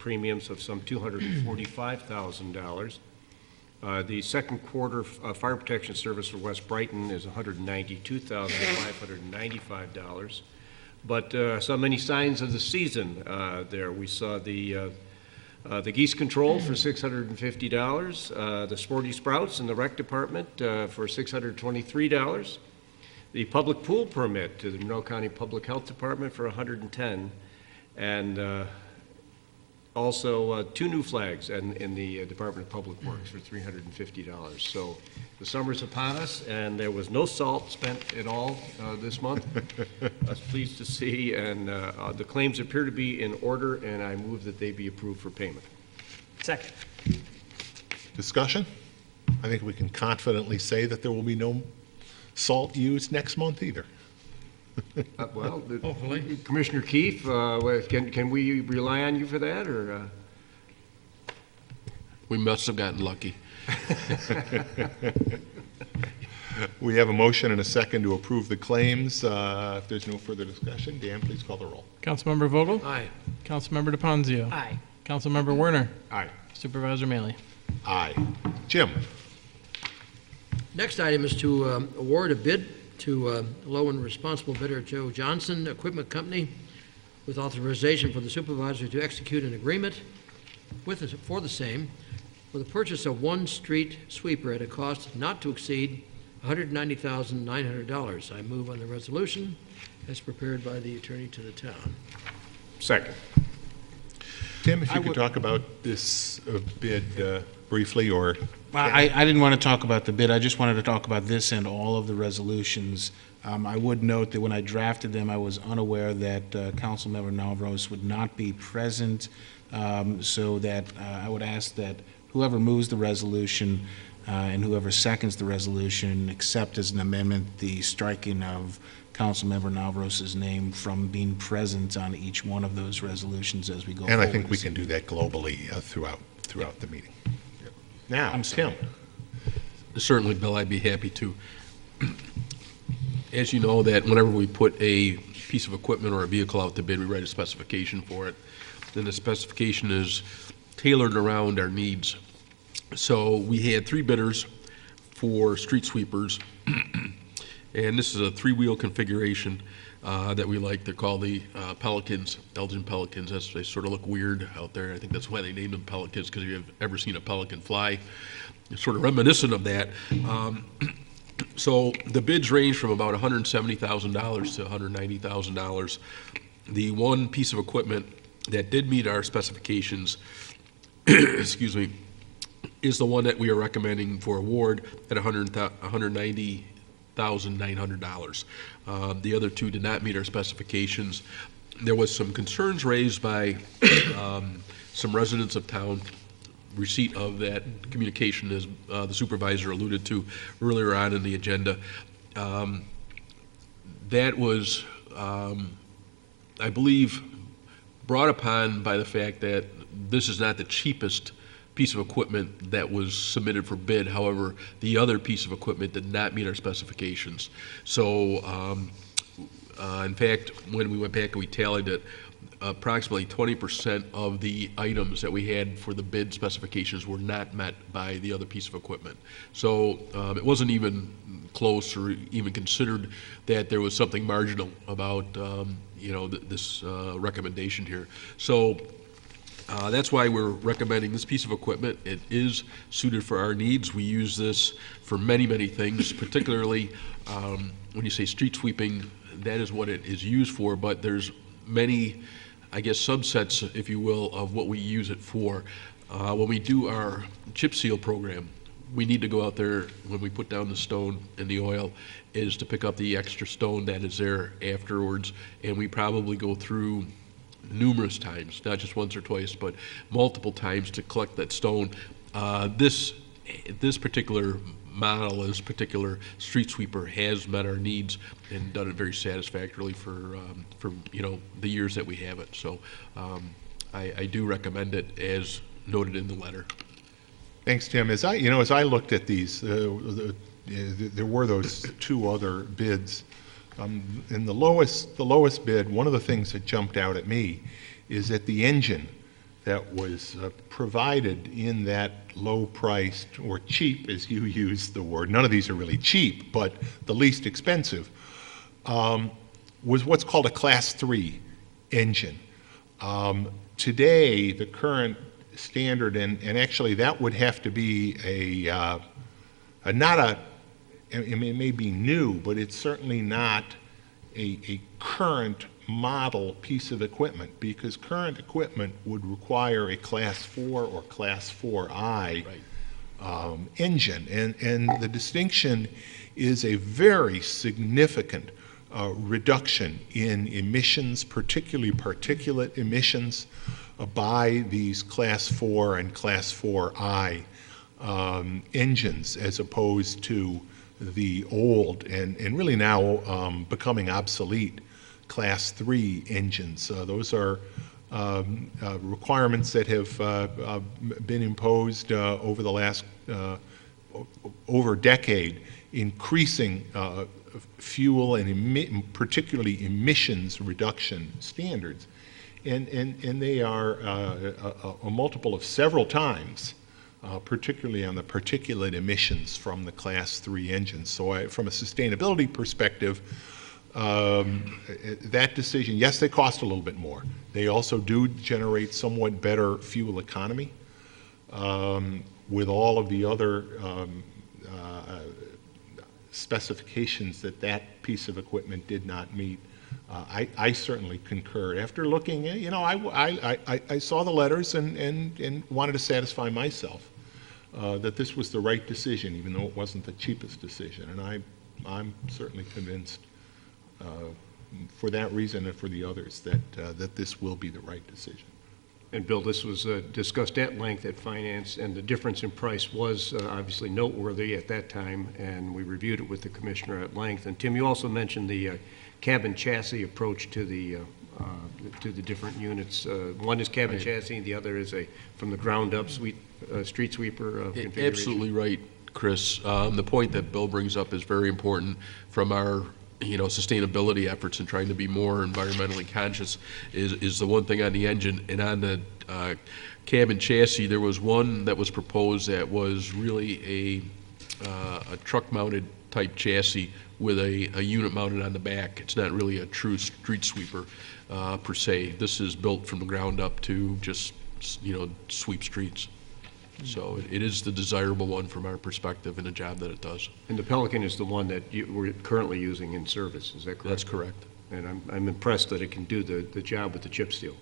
premiums of some $245,000. The second quarter fire protection service for West Brighton is $192,595. But saw many signs of the season there. We saw the geese control for $650, the Sporty Sprouts in the rec department for $623, the public pool permit to the Monroe County Public Health Department for $110, and also 2 new flags in the Department of Public Works for $350. So the summer's upon us, and there was no salt spent at all this month. I was pleased to see, and the claims appear to be in order, and I move that they be approved for payment. Second. Discussion? I think we can confidently say that there will be no salt used next month either. Well, Hopefully. Commissioner Keefe, can we rely on you for that, or? We must have gotten lucky. We have a motion and a second to approve the claims. If there's no further discussion, Dan, please call the roll. Councilmember Vogel? Aye. Councilmember DePonzio? Aye. Councilmember Werner? Aye. Supervisor Maley? Aye. Jim? Next item is to award a bid to low and responsible bidder Joe Johnson Equipment Company with authorization for the supervisor to execute an agreement for the same for the purchase of 1 street sweeper at a cost not to exceed $190,900. I move on the resolution as prepared by the attorney to the town. Second. Tim, if you could talk about this bid briefly, or... I didn't want to talk about the bid. I just wanted to talk about this and all of the resolutions. I would note that when I drafted them, I was unaware that Councilmember Navros would not be present, so that I would ask that whoever moves the resolution and whoever seconds the resolution accept as an amendment the striking of Councilmember Navros's name from being present on each one of those resolutions as we go forward. And I think we can do that globally throughout the meeting. Now, Tim. Certainly, Bill, I'd be happy to. As you know, that whenever we put a piece of equipment or a vehicle out to bid, we write a specification for it. Then the specification is tailored around our needs. So we had 3 bidders for street sweepers, and this is a 3-wheel configuration that we like. They're called the Pelicans, Elgin Pelicans. They sort of look weird out there. I think that's why they named them Pelicans, because if you've ever seen a pelican fly, it's sort of reminiscent of that. So the bids range from about $170,000 to $190,000. The one piece of equipment that did meet our specifications, excuse me, is the one that we are recommending for award at $190,900. The other 2 did not meet our specifications. There was some concerns raised by some residents of town. Receipt of that communication, as the supervisor alluded to earlier on in the agenda. That was, I believe, brought upon by the fact that this is not the cheapest piece of equipment that was submitted for bid. However, the other piece of equipment did not meet our specifications. So, in fact, when we went back and we tallied it, approximately 20% of the items that we had for the bid specifications were not met by the other piece of equipment. So it wasn't even close or even considered that there was something marginal about this recommendation here. So that's why we're recommending this piece of equipment. It is suited for our needs. We use this for many, many things, particularly when you say street sweeping, that is what it is used for, but there's many, I guess, subsets, if you will, of what we use it for. When we do our chip seal program, we need to go out there when we put down the stone and the oil is to pick up the extra stone that is there afterwards, and we probably go through numerous times, not just once or twice, but multiple times to collect that stone. This this particular model, this particular street sweeper has met our needs and done it very satisfactorily for you know, the years that we have it. So I do recommend it as noted in the letter. Thanks, Tim. As I looked at these, there were those two other bids. In the lowest bid, one of the things that jumped out at me is that the engine that was provided in that low-priced, or cheap, as you used the word, none of these are really cheap, but the least expensive, was what's called a Class 3 engine. Today, the current standard, and actually that would have to be it may be new, but it's certainly not a current model piece of equipment, because current equipment would require a Class 4 or Class 4I engine. And the distinction is a very significant reduction in emissions, particularly particulate emissions, by these Class 4 and Class 4I engines, as opposed to the old and really now becoming obsolete Class 3 engines. Those are requirements that have been imposed over the last over a decade, increasing fuel and particularly emissions reduction standards. And they are a multiple of several times, particularly on the particulate emissions from the Class 3 engines. So from a sustainability perspective, that decision, yes, they cost a little bit more. They also do generate somewhat better fuel economy with all of the other specifications that piece of equipment did not meet. I certainly concur. After looking at, I saw the letters and wanted to satisfy myself that this was the right decision, even though it wasn't the cheapest decision. And I'm certainly convinced for that reason and for the others that this will be the right decision. And Bill, this was discussed at length at Finance, and the difference in price was obviously noteworthy at that time, and we reviewed it with the Commissioner at length. And Tim, you also mentioned the cabin chassis approach to the different units. One is cabin chassis, and the other is a from the ground up street sweeper configuration. Absolutely right, Chris. The point that Bill brings up is very important from our sustainability efforts and trying to be more environmentally conscious is the one thing on the engine. And on the cabin chassis, there was one that was proposed that was really a truck-mounted type chassis with a unit mounted on the back. It's not really a true street sweeper per se. This is built from the ground up to just sweep streets. So it is the desirable one from our perspective in the job that it does. And the Pelican is the one that we're currently using in service, is that correct? That's correct. And I'm impressed that it can do the job with the chip seal.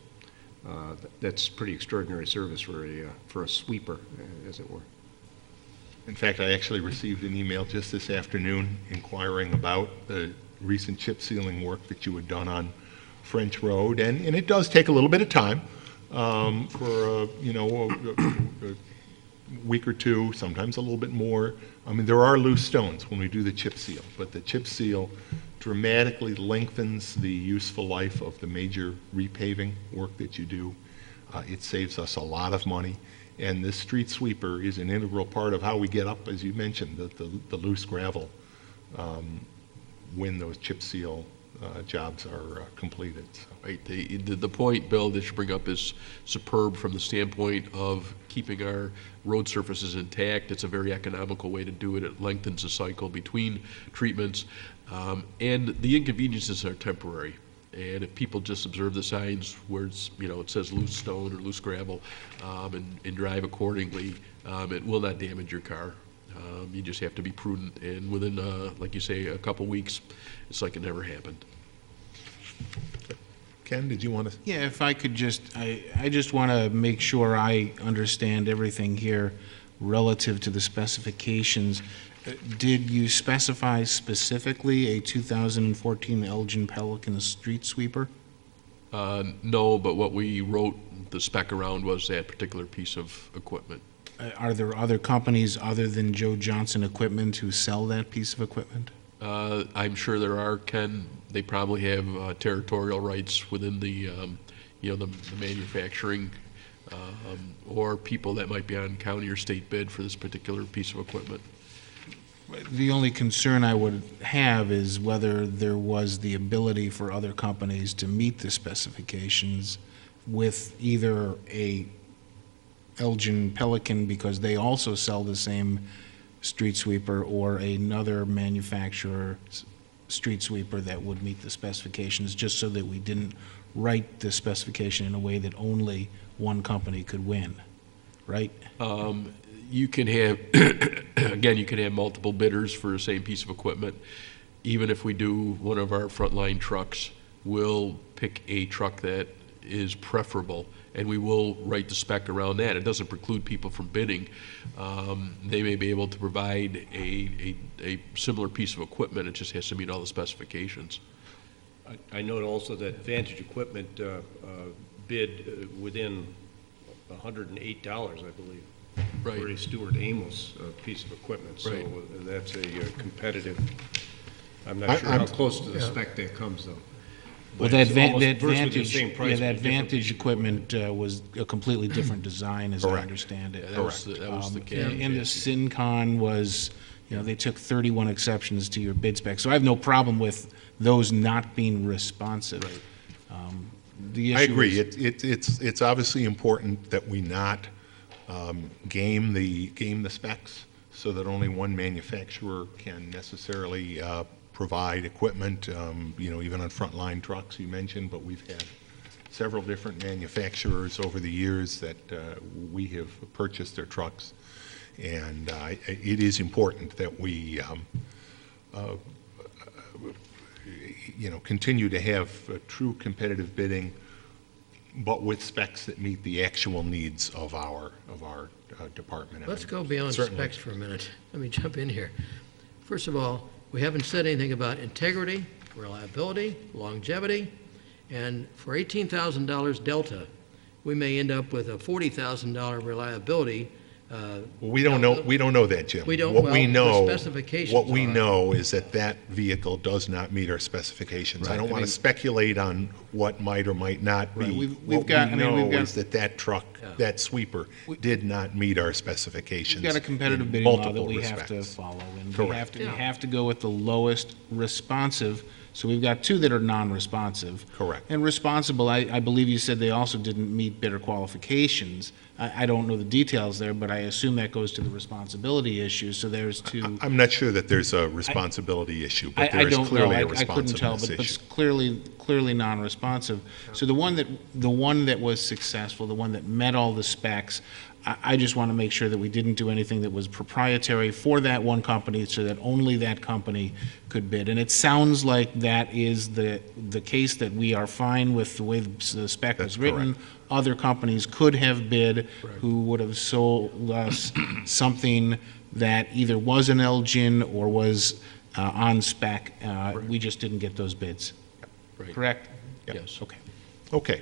That's pretty extraordinary service for a sweeper, as it were. In fact, I actually received an email just this afternoon inquiring about the recent chip sealing work that you had done on French Road, and it does take a little bit of time for a week or two, sometimes a little bit more. I mean, there are loose stones when we do the chip seal, but the chip seal dramatically lengthens the useful life of the major repaving work that you do. It saves us a lot of money, and this street sweeper is an integral part of how we get up, as you mentioned, the loose gravel when those chip seal jobs are completed. So. Right. The point, Bill, that you bring up is superb from the standpoint of keeping our road surfaces intact. It's a very economical way to do it. It lengthens the cycle between treatments. And the inconveniences are temporary. And if people just observe the signs where it's, it says loose stone or loose gravel and drive accordingly, it will not damage your car. You just have to be prudent. And within, like you say, a couple weeks, it's like it never happened. Ken, did you want to? Yeah, if I could I just want to make sure I understand everything here relative to the specifications. Did you specify specifically a 2014 Elgin Pelican street sweeper? No, but what we wrote the spec around was that particular piece of equipment. are there other companies other than Joe Johnson Equipment who sell that piece of equipment? I'm sure there are, Ken. They probably have territorial rights within the, the manufacturing, or people that might be on county or state bid for this particular piece of equipment. The only concern I would have is whether there was the ability for other companies to meet the specifications with either a Elgin Pelican, because they also sell the same street sweeper, or another manufacturer street sweeper that would meet the specifications, just so that we didn't write the specification in a way that only one company could win, right? You can have, again, you can have multiple bidders for the same piece of equipment. Even if we do one of our frontline trucks, we'll pick a truck that is preferable, and we will write the spec around that. It doesn't preclude people from bidding. They may be able to provide a similar piece of equipment. It just has to meet all the specifications. I note also that Vantage Equipment bid within $108, I believe, Right. for a Stuart Amos piece of equipment. So Right. That's a competitive. I'm not sure how close to the spec that comes, though. Well, But that it's almost Vantage, virtually the same price, yeah, but a that different Vantage piece of equipment was a completely different design, as I Correct. understand it. That was the case. And the SynCon was, they took 31 exceptions to your bid spec. So I have no problem with those not being responsive. The I issue agree. is- It's obviously important that we not game the specs, so that only one manufacturer can necessarily provide equipment, even on frontline trucks you mentioned, but we've had several different manufacturers over the years that we have purchased their trucks. And it is important that we continue to have true competitive bidding, but with specs that meet the actual needs of our department. Let's go beyond Certainly. specs for a minute. Let me jump in here. First of all, we haven't said anything about integrity, reliability, longevity, and for $18,000 delta, we may end up with a $40,000 reliability. We don't know that, Jim. We don't- What well, we the know, specifications what we are- know is that vehicle does not meet our specifications. I Right. don't I want to mean- speculate on what might or might not Right. be. We've What got- we I mean, we've know got- is that truck, that sweeper, did not meet our specifications. We've got a competitive in bidding law that multiple we have to respects. follow, and Correct. we have to go with the lowest responsive. So we've got two that are non-responsive. Correct. And responsible, I believe you said they also didn't meet bidder qualifications. I don't know the details there, but I assume that goes to the responsibility issue, so there's two. I'm not sure that there's a responsibility issue, but I there is don't know, clearly a I couldn't tell, responsiveness but it's issue. clearly non-responsive. So the one that was successful, the one that met all the specs, I just want to make sure that we didn't do anything that was proprietary for that one company, so that only that company could bid. And it sounds like that is the case, that we are fine with the way the spec That's was written. Other companies could have bid who would have sold us something that either was an Elgin or was on spec. We just didn't get those bids. Right. Correct? Yes. Okay. Okay.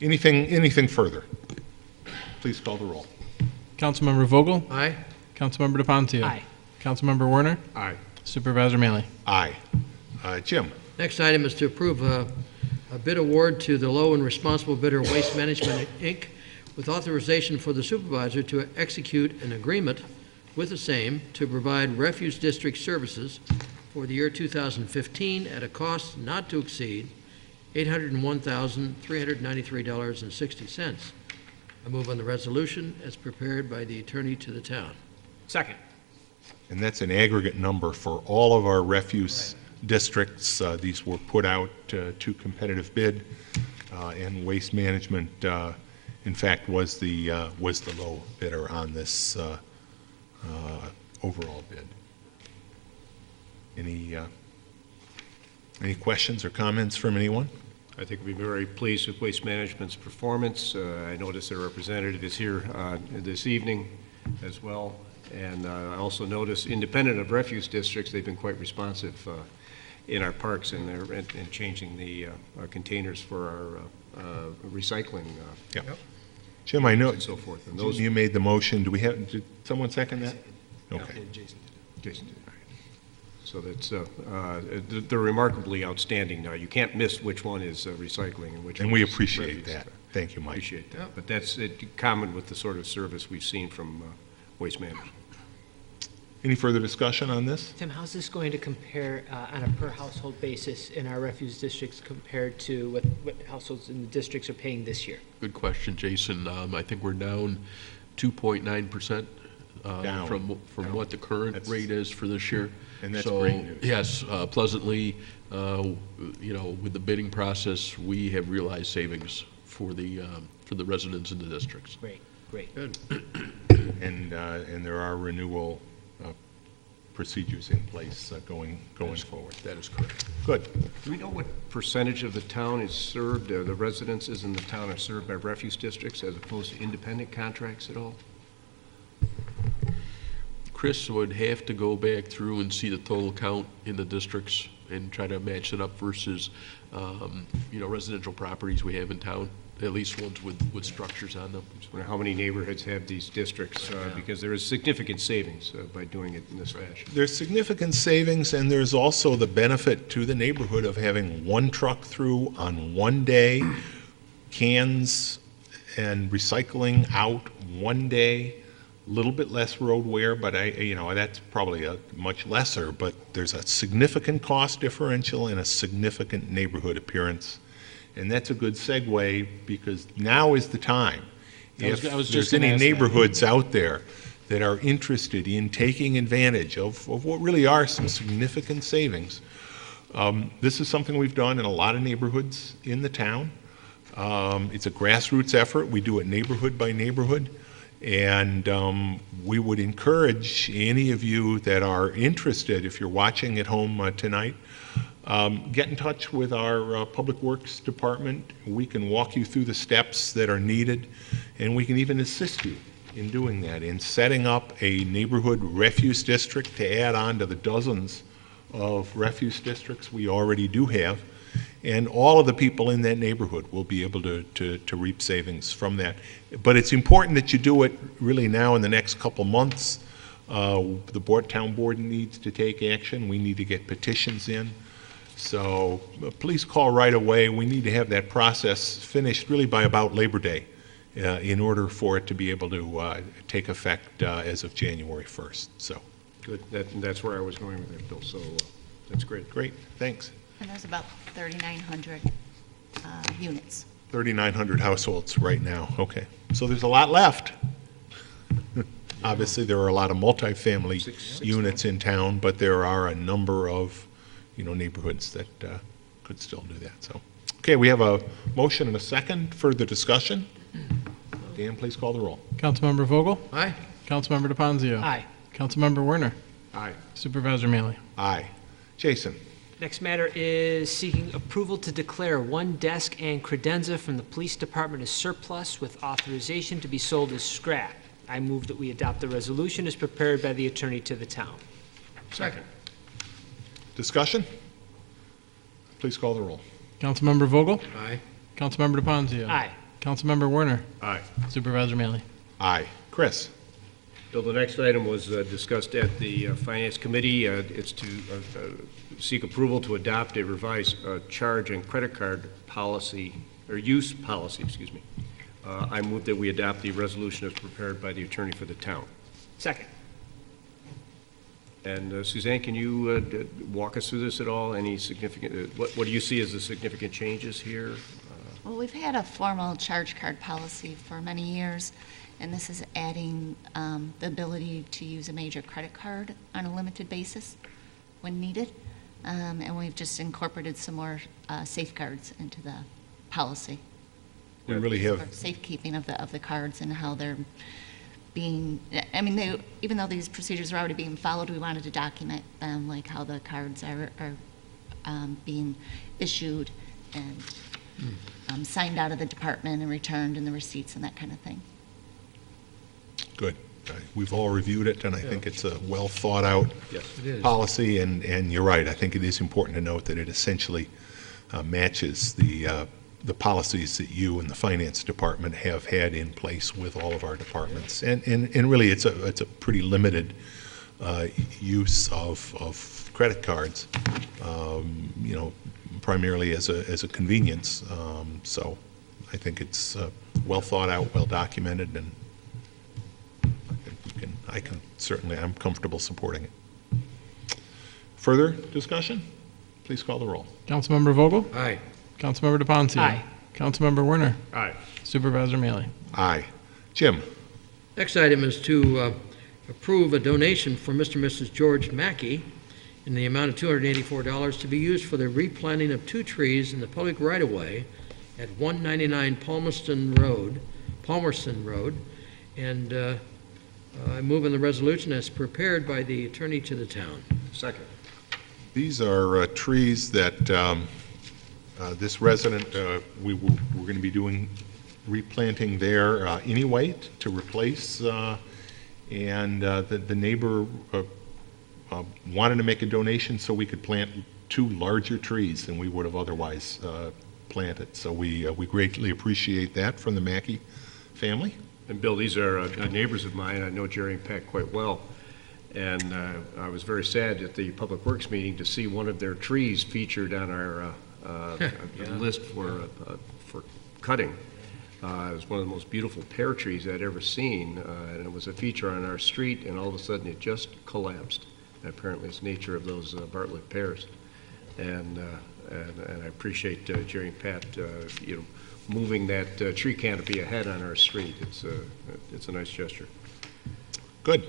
Anything further? Please call the roll. Councilmember Vogel? Aye? Councilmember DePoncio? Aye. Councilmember Werner? Aye. Supervisor Mealy? Aye. Jim? Next item is to approve a bid award to the low and responsible bidder Waste Management, Inc., with authorization for the supervisor to execute an agreement with the same to provide refuse district services for the year 2015 at a cost not to exceed $801,393.60. I move on the resolution as prepared by the attorney to the town. Second. And that's an aggregate number for all of our refuse districts. These were put out to competitive bid, and Waste Management, in fact, was the low bidder on this overall bid. Any questions or comments from anyone? I think we'll be very pleased with Waste Management's performance. I noticed their representative is here this evening as well. And I also noticed, independent of refuse districts, they've been quite responsive in our parks and changing the containers for our recycling. Yep. Jim, I know, and so forth. And Jim, those, you made the motion. Do we have, did someone second that? Okay. Jason did. So that's, they're remarkably outstanding now. You can't miss which one is recycling and which one And we is appreciate refuse. that. Thank you, Mike. Appreciate that. But that's common with the sort of service we've seen from Waste Management. Any further discussion on this? Tim, how's this going to compare on a per household basis in our refuse districts compared to what households in the districts are paying this year? Good question, Jason. I think we're down 2.9% Down. from what the current That's- rate is for this year. And that's So, great news. yes, pleasantly, with the bidding process, we have realized savings for the residents in the districts. Great, great. Good. And there are renewal procedures in place going forward. That is correct. Good. Do we know what percentage of the town is served, the residences in the town are served by refuse districts as opposed to independent contracts at all? Chris would have to go back through and see the total count in the districts and try to match it up versus, residential properties we have in town, at least ones with structures on them. Just wonder how many neighborhoods have these districts, because there is significant savings by doing it in this fashion. There's significant savings, and there's also the benefit to the neighborhood of having one truck through on one day, cans and recycling out one day, a little bit less road wear, but that's probably a much lesser, but there's a significant cost differential and a significant neighborhood appearance. And that's a good segue, because now is the time. I was If just there's gonna any ask that. neighborhoods out there that are interested in taking advantage of what really are some significant savings, this is something we've done in a lot of neighborhoods in the town. It's a grassroots effort. We do it neighborhood by neighborhood. And we would encourage any of you that are interested, if you're watching at home tonight, get in touch with our Public Works Department. We can walk you through the steps that are needed, and we can even assist you in doing that, in setting up a neighborhood refuse district to add on to the dozens of refuse districts we already do have. And all of the people in that neighborhood will be able to reap savings from that. But it's important that you do it really now in the next couple months. The town board needs to take action. We need to get petitions in. So please call right away. We need to have that process finished really by about Labor Day in order for it to be able to take effect as of January 1st. So, Good, that's where I was going with that, Bill, so that's great. great, thanks. And there's about 3,900 units. 3,900 households right now, okay. So there's a lot left. Obviously, there are a lot of multifamily units in town, but there are a number of, neighborhoods that could still do that, so. Okay, we have a motion and a second. Further discussion? Dan, please call the roll. Councilmember Vogel? Aye. Councilmember DeFanzio? Aye. Councilmember Werner? Aye. Supervisor Mealy? Aye. Jason? Next matter is seeking approval to declare one desk and credenza from the police department as surplus with authorization to be sold as scrap. I move that we adopt the resolution as prepared by the attorney to the town. Second. Discussion? Please call the roll. Councilmember Vogel? Aye. Councilmember DeFanzio? Aye. Councilmember Werner? Aye. Supervisor Mealy? Aye. Chris? Bill, the next item was discussed at the Finance Committee. It's to seek approval to adopt a revised charge and credit card policy, or use policy, excuse me. I move that we adopt the resolution as prepared by the attorney for the town. Second. And Suzanne, can you walk us through this at all? Any significant, what do you see as the significant changes here? Well, we've had a formal charge card policy for many years, and this is adding the ability to use a major credit card on a limited basis when needed. And we've just incorporated some more safeguards into the policy. We really have, For safekeeping of the cards and how they're being, even though these procedures are already being followed, we wanted to document them, like how the cards are being issued and signed out of the department and returned, and the receipts and that kind of thing. good. We've all reviewed it, and I think it's a well-thought-out Yes. It is. policy, and you're right. I think it is important to note that it essentially matches the the policies that you and the finance department have had in place with all of our departments. And really, it's a pretty limited use of credit cards, you know, primarily as a convenience. So I think it's well thought out, well documented, and I can certainly, I'm comfortable supporting it. Further discussion? Please call the roll. Councilmember Vogel? Aye. Councilmember DePoncio? Aye. Councilmember Werner? Aye. Supervisor Mealy? Aye. Jim? Next item is to approve a donation for Mr. and Mrs. George Mackey in the amount of $284 to be used for the replanting of 2 trees in the public right-of-way at 199 Palmerston Road. And I move in the resolution as prepared by the attorney to the town. Second. These are trees that this resident, we're going to be doing replanting there anyway to replace. And the neighbor wanted to make a donation so we could plant 2 larger trees than we would have otherwise planted. So we greatly appreciate that from the Mackey family. And Bill, these are neighbors of mine. I know Jerry and Pat quite well. And I was very sad at the Public Works meeting to see one of their trees featured on our list for cutting. It was one of the most beautiful pear trees I'd ever seen, and it was a feature on our street, and all of a sudden it just collapsed. And apparently it's the nature of those Bartlett pears. And I appreciate Jerry and Pat, you know, moving that tree canopy ahead on our street. It's a nice gesture. Good.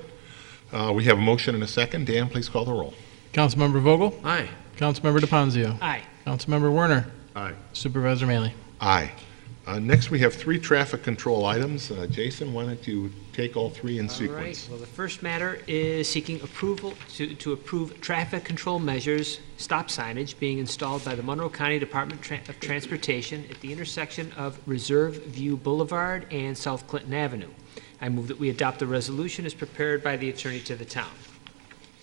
We have a motion and a second. Dan, please call the roll. Councilmember Vogel? Aye. Councilmember DePoncio? Aye. Councilmember Werner? Aye. Supervisor Mealy? Aye. Next, we have 3 traffic control items. Jason, why don't you take all 3 in All right, sequence? well, the first matter is seeking approval to approve traffic control measures, stop signage being installed by the Monroe County Department of Transportation at the intersection of Reserve View Boulevard and South Clinton Avenue. I move that we adopt the resolution as prepared by the attorney to the town.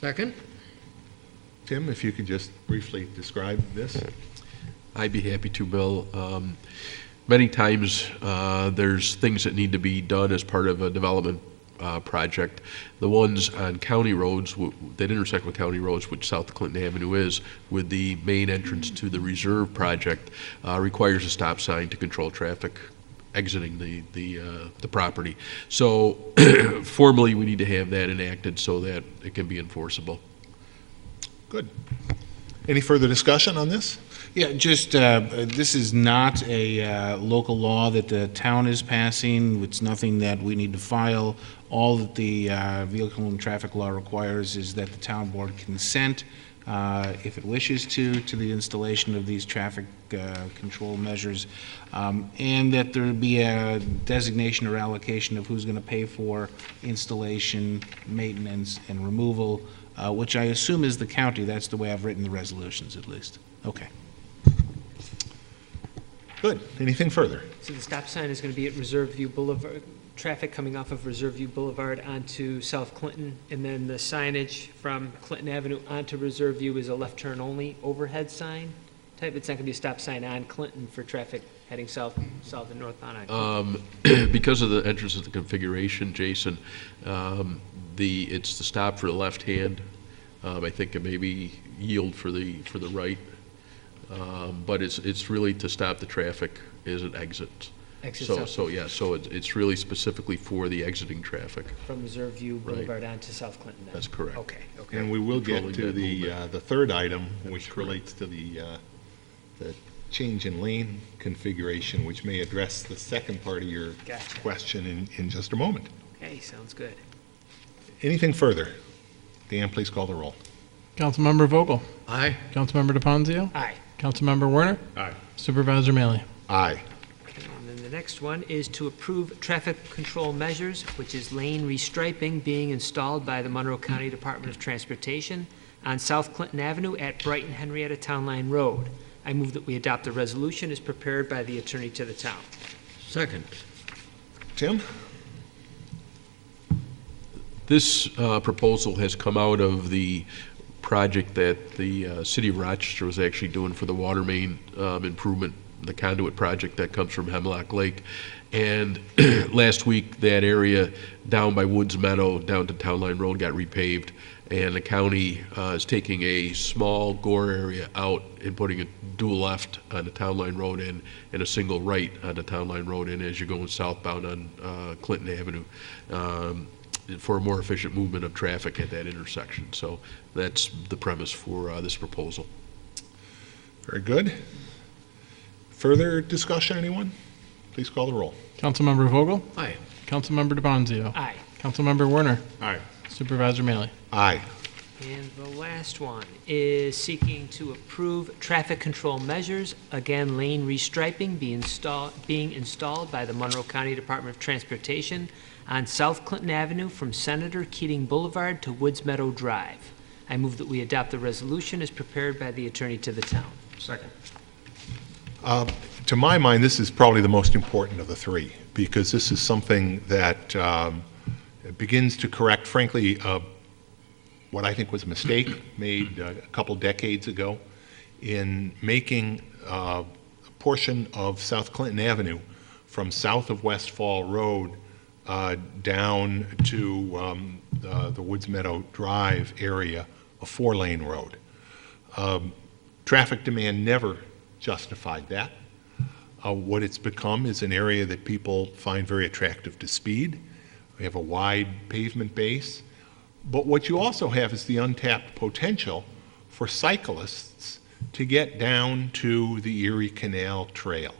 Second? Tim, if you could just briefly describe this. I'd be happy to, Bill. Many times, there's things that need to be done as part of a development project. The ones on county roads, that intersect with county roads, which South Clinton Avenue is, with the main entrance to the Reserve project, requires a stop sign to control traffic exiting the property. So formally, we need to have that enacted so that it can be enforceable. Good. Any further discussion on this? Yeah, just, this is not a local law that the town is passing. It's nothing that we need to file. All that the vehicle and traffic law requires is that the town board consent, if it wishes to the installation of these traffic control measures, and that there be a designation or allocation of who's going to pay for installation, maintenance, and removal, which I assume is the county. That's the way I've written the resolutions, at least. Okay. Good. Anything further? So the stop sign is going to be at Reserve View Boulevard, traffic coming off of Reserve View Boulevard onto South Clinton, and then the signage from Clinton Avenue onto Reserve View is a left turn only overhead sign type. It's not going to be a stop sign on Clinton for traffic heading south and northbound on Clinton. Because of the entrance of the configuration, Jason, it's the stop for the left hand. I think it maybe yield for the right. But it's really to stop the traffic as it exits. So it's really specifically for the exiting traffic. From Reserve View Boulevard onto South Clinton. Then. That's correct. Okay. And we will get to Controlling the third item, which relates to the change in lane configuration, which may address the second part of your Gotcha. question in just a moment. Okay, sounds good. Anything further? Dan, please call the roll. Councilmember Vogel? Aye. Councilmember DePoncio? Aye. Councilmember Werner? Aye. Supervisor Mealy? Aye. Okay, and then the next one is to approve traffic control measures, which is lane restriping being installed by the Monroe County Department of Transportation on South Clinton Avenue at Brighton Henrietta Town Line Road. I move that we adopt the resolution as prepared by the attorney to the town. Second. Tim? This proposal has come out of the project that the city of Rochester was actually doing for the water main improvement the conduit project that comes from Hemlock Lake. And last week, that area down by Woods Meadow, down to Town Line Road, got repaved. And the county is taking a small gore area out and putting a dual left on the Town Line Road and a single right on the Town Line Road in as you're going southbound on Clinton Avenue for a more efficient movement of traffic at that intersection. So that's the premise for this proposal. Very good. Further discussion, anyone? Please call the roll. Councilmember Vogel? Aye. Councilmember DeBonzio? Aye. Councilmember Werner? Aye. Supervisor Mealy? Aye. And the last one is seeking to approve traffic control measures. Again, lane restriping being installed by the Monroe County Department of Transportation on South Clinton Avenue from Senator Keating Boulevard to Woods Meadow Drive. I move that we adopt the resolution as prepared by the attorney to the town. Second. To my mind, this is probably the most important of the three, because this is something that begins to correct, frankly, what I think was a mistake made a couple decades ago in making a portion of South Clinton Avenue from south of Westfall Road down to the Woods Meadow Drive area a 4-lane road. Traffic demand never justified that. What it's become is an area that people find very attractive to speed. We have a wide pavement base. But what you also have is the untapped potential for cyclists to get down to the Erie Canal Trail.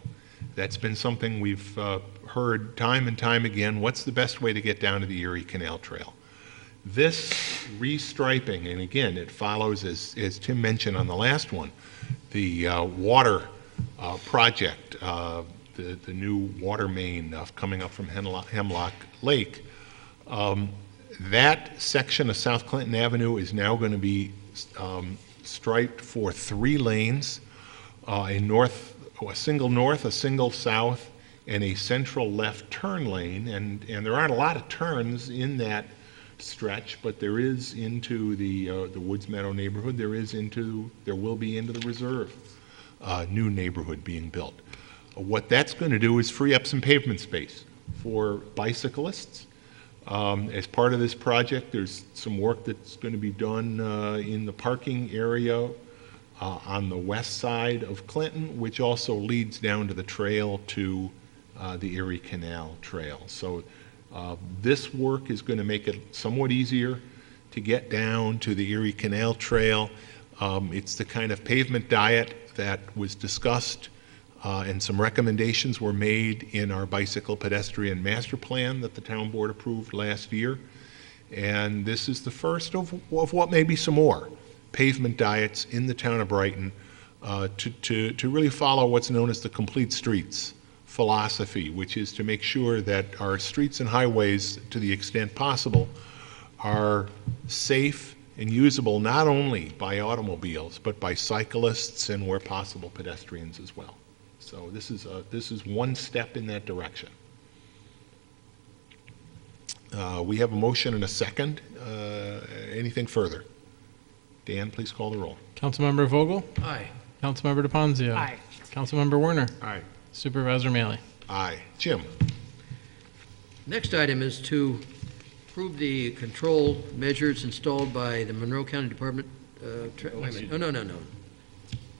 That's been something we've heard time and time again. What's the best way to get down to the Erie Canal Trail? This restriping, and again, it follows, as Tim mentioned on the last one, the water project, the new water main coming up from Hemlock Lake. That section of South Clinton Avenue is now going to be striped for 3 lanes, a single north, a single south, and a central left turn lane. And there aren't a lot of turns in that stretch, but there is into the Woods Meadow neighborhood. There will be into the Reserve new neighborhood being built. What that's going to do is free up some pavement space for bicyclists. As part of this project, there's some work that's going to be done in the parking area on the west side of Clinton, which also leads down to the trail to the Erie Canal Trail. So this work is going to make it somewhat easier to get down to the Erie Canal Trail. It's the kind of pavement diet that was discussed and some recommendations were made in our bicycle pedestrian master plan that the town board approved last year. And this is the first of what may be some more pavement diets in the town of Brighton to really follow what's known as the complete streets philosophy, which is to make sure that our streets and highways, to the extent possible, are safe and usable not only by automobiles, but by cyclists and, where possible, pedestrians as well. So this is one step in that direction. We have a motion and a second. Anything further? Dan, please call the roll. Councilmember Vogel? Aye. Councilmember DeBonzio? Aye. Councilmember Werner? Aye. Supervisor Mealy? Aye. Jim? Next item is to approve the control measures installed by the Monroe County Department, wait a minute, no.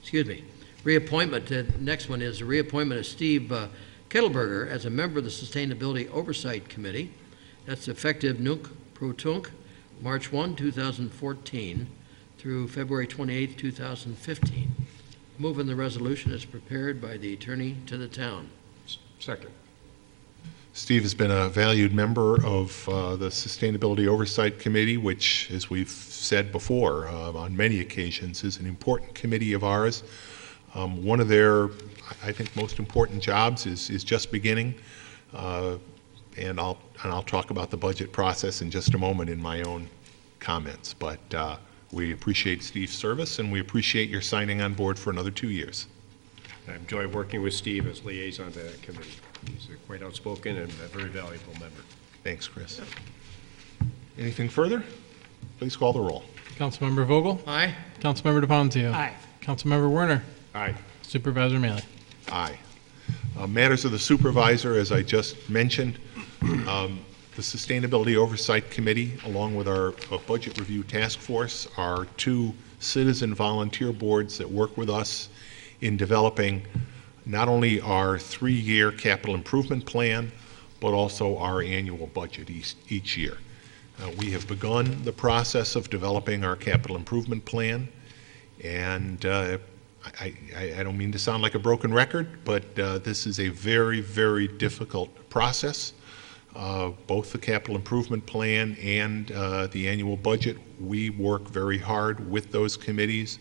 Excuse me. Reappointment, the next one is the reappointment of Steve Kettleberger as a member of the Sustainability Oversight Committee. That's effective nunc pro tunc, March 1, 2014 through February 28, 2015. Moving the resolution as prepared by the attorney to the town. Second. Steve has been a valued member of the Sustainability Oversight Committee, which, as we've said before on many occasions, is an important committee of ours. One of their, I think, most important jobs is just beginning, and I'll talk about the budget process in just a moment in my own comments. But we appreciate Steve's service, and we appreciate your signing on board for another 2 years. I enjoy working with Steve as liaison to that committee. He's quite outspoken and a very valuable member. Thanks, Chris. Anything further? Please call the roll. Councilmember Vogel? Aye. Councilmember DeBonzio? Aye. Councilmember Werner? Aye. Supervisor Mealy? Aye. Matters of the supervisor, as I just mentioned, the Sustainability Oversight Committee, along with our Budget Review Task Force, are two citizen volunteer boards that work with us in developing not only our 3-year capital improvement plan, but also our annual budget each year. We have begun the process of developing our capital improvement plan, and I don't mean to sound like a broken record, but this is a very, very difficult process. Both the capital improvement plan and the annual budget, we work very hard with those committees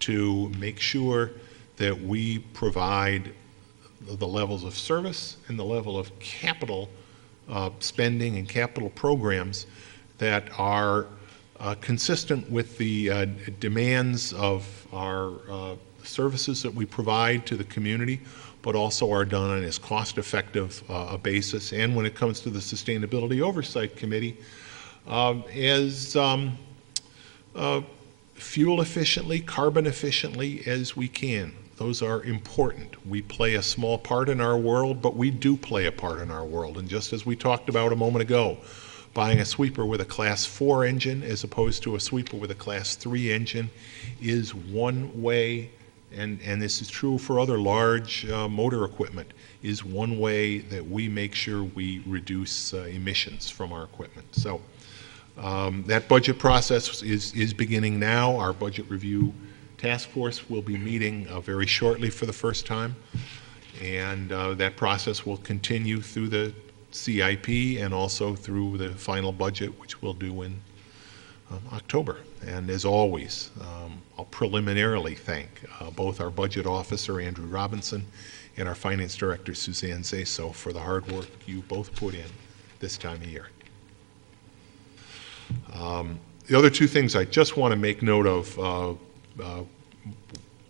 to make sure that we provide the levels of service and the level of capital spending and capital programs that are consistent with the demands of our services that we provide to the community, but also are done on as cost-effective a basis. And when it comes to the Sustainability Oversight Committee, as fuel efficiently, carbon efficiently as we can. Those are important. We play a small part in our world, but we do play a part in our world. And just as we talked about a moment ago, buying a sweeper with a Class 4 engine as opposed to a sweeper with a Class 3 engine is one way, and this is true for other large motor equipment, is one way that we make sure we reduce emissions from our equipment. So that budget process is beginning now. Our Budget Review Task Force will be meeting very shortly for the first time, and that process will continue through the CIP and also through the final budget, which we'll do in October. And as always, I'll preliminarily thank both our budget officer, Andrew Robinson, and our finance director, Suzanne Zaso, for the hard work you both put in this time of year. The other two things I just want to make note of,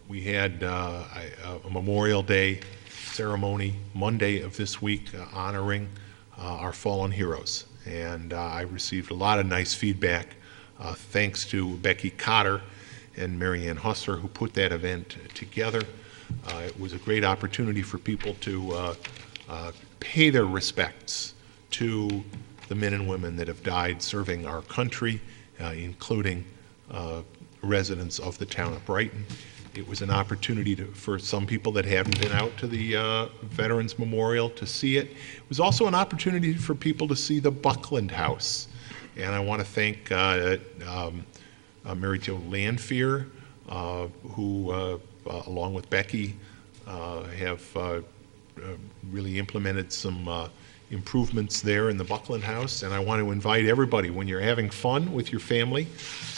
we had a Memorial Day ceremony Monday of this week honoring our fallen heroes. And I received a lot of nice feedback thanks to Becky Cotter and Marianne Husser, who put that event together. It was a great opportunity for people to pay their respects to the men and women that have died serving our country, including residents of the town of Brighton. It was an opportunity for some people that haven't been out to the Veterans Memorial to see it. It was also an opportunity for people to see the Buckland House. And I want to thank Mary Jo Lanfear, who, along with Becky, have really implemented some improvements there in the Buckland House. And I want to invite everybody, when you're having fun with your family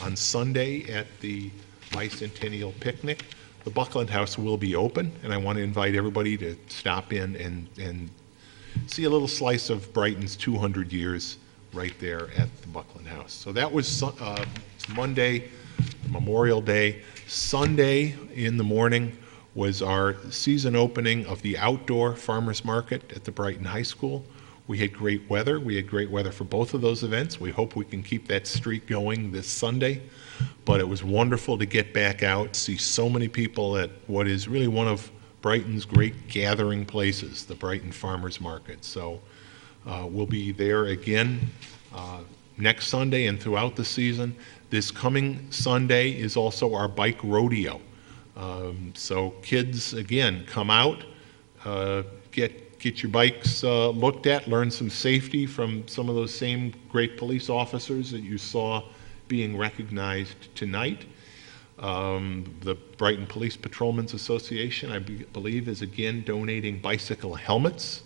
on Sunday at the Bicentennial Picnic, the Buckland House will be open, and I want to invite everybody to stop in and see a little slice of Brighton's 200 years right there at the Buckland House. So that was Monday, Memorial Day. Sunday in the morning was our season opening of the outdoor farmers market at the Brighton High School. We had great weather. We had great weather for both of those events. We hope we can keep that streak going this Sunday. But it was wonderful to get back out, see so many people at what is really one of Brighton's great gathering places, the Brighton Farmers Market. So we'll be there again next Sunday and throughout the season. This coming Sunday is also our bike rodeo. So kids, again, come out, get your bikes looked at, learn some safety from some of those same great police officers that you saw being recognized tonight. The Brighton Police Patrolmen's Association, I believe, is again donating bicycle helmets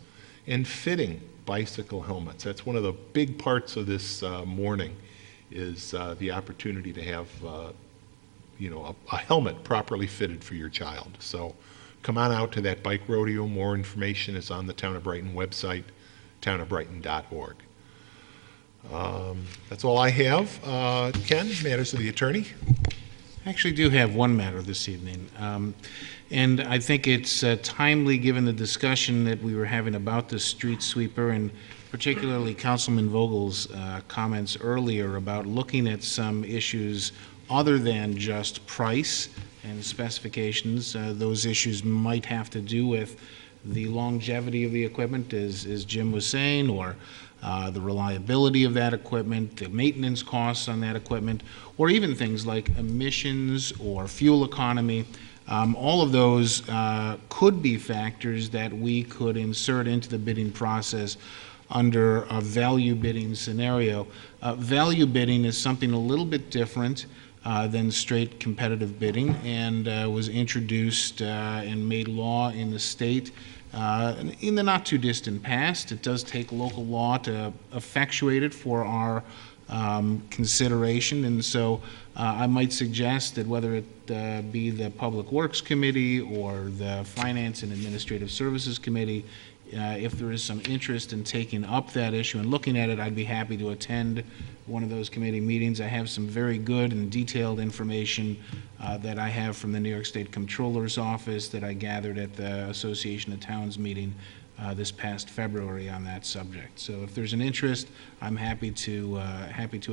and fitting bicycle helmets. That's one of the big parts of this morning, is the opportunity to have a helmet properly fitted for your child. So come on out to that bike rodeo. More information is on the Town of Brighton website, townofbrighton.org. That's all I have. Ken, matters of the attorney? I actually do have one matter this evening, and I think it's timely given the discussion that we were having about the street sweeper, and particularly Councilman Vogel's comments earlier about looking at some issues other than just price and specifications. Those issues might have to do with the longevity of the equipment, as Jim was saying, or the reliability of that equipment, the maintenance costs on that equipment, or even things like emissions or fuel economy. All of those could be factors that we could insert into the bidding process under a value bidding scenario. Value bidding is something a little bit different than straight competitive bidding, and was introduced and made law in the state in the not too distant past. It does take local law to effectuate it for our consideration, and so I might suggest that whether it be the Public Works Committee or the Finance and Administrative Services Committee, if there is some interest in taking up that issue and looking at it, I'd be happy to attend one of those committee meetings. I have some very good and detailed information that I have from the New York State Comptroller's Office that I gathered at the Association of Towns meeting this past February on that subject. So if there's an interest, I'm happy to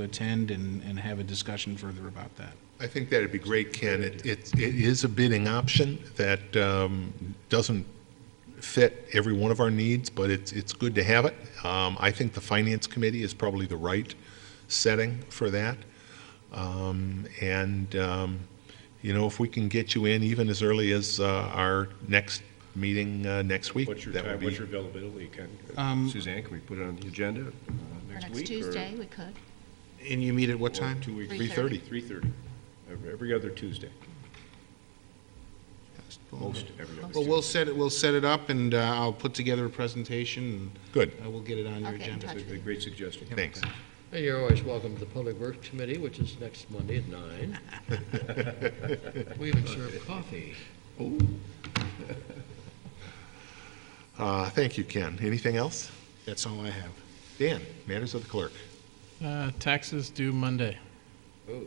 attend and have a discussion further about that. I think that'd be great, Ken. It is a bidding option that doesn't fit every one of our needs, but it's good to have it. I think the Finance Committee is probably the right setting for that. You know, if we can get you in even as early as our next meeting next week, What's your that time, would be. what's your availability, Ken? Suzanne, can we put it on the agenda For next next week? Tuesday, we could. And you meet at what Or time? 2 weeks? 3:30. 3:30, every other Tuesday. Most every other Well, we'll set it up, and I'll put together a presentation, and Good. we'll get it on your Okay, agenda. touch Tuesday. A great suggestion. Thanks. And you're always welcome to the Public Works Committee, which is next Monday at 9. We even serve coffee. Thank you, Ken. Anything else? That's all I have. Dan, matters of the clerk. Taxes due Monday. Oh.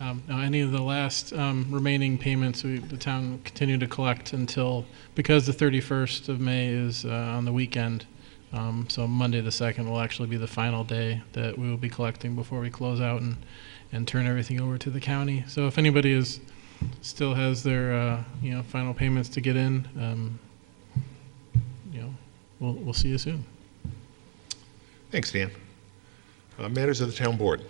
Now, any of the last remaining payments, the town will continue to collect until, because the 31st of May is on the weekend, so Monday the 2nd will actually be the final day that we will be collecting before we close out and turn everything over to the county. So if anybody still has their final payments to get in, we'll see you soon. Thanks, Dan. Matters of the town board.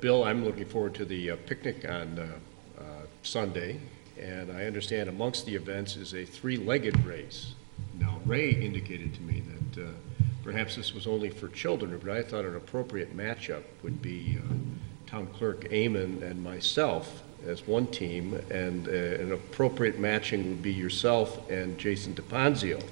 Bill, I'm looking forward to the picnic on Sunday, and I understand amongst the events is a three-legged race. Now, Ray indicated to me that perhaps this was only for children, but I thought an appropriate matchup would be Town Clerk Amon and myself as one team, and an appropriate matching would be yourself and Jason DePonzio.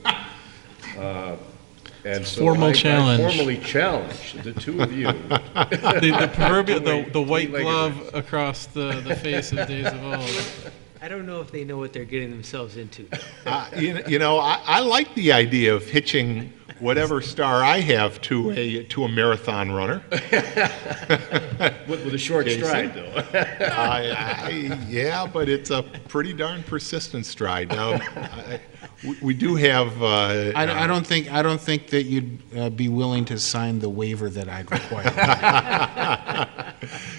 And so Formal challenge. I formally challenge the two of you. The proverbial, the white glove across the face of days of old. I don't know if they know what they're getting themselves into. I like the idea of hitching whatever star I have to a marathon runner. With a short Jason? stride, though. Yeah, but it's a pretty darn persistent stride. Now, we do have. I don't think that you'd be willing to sign the waiver that I'd require.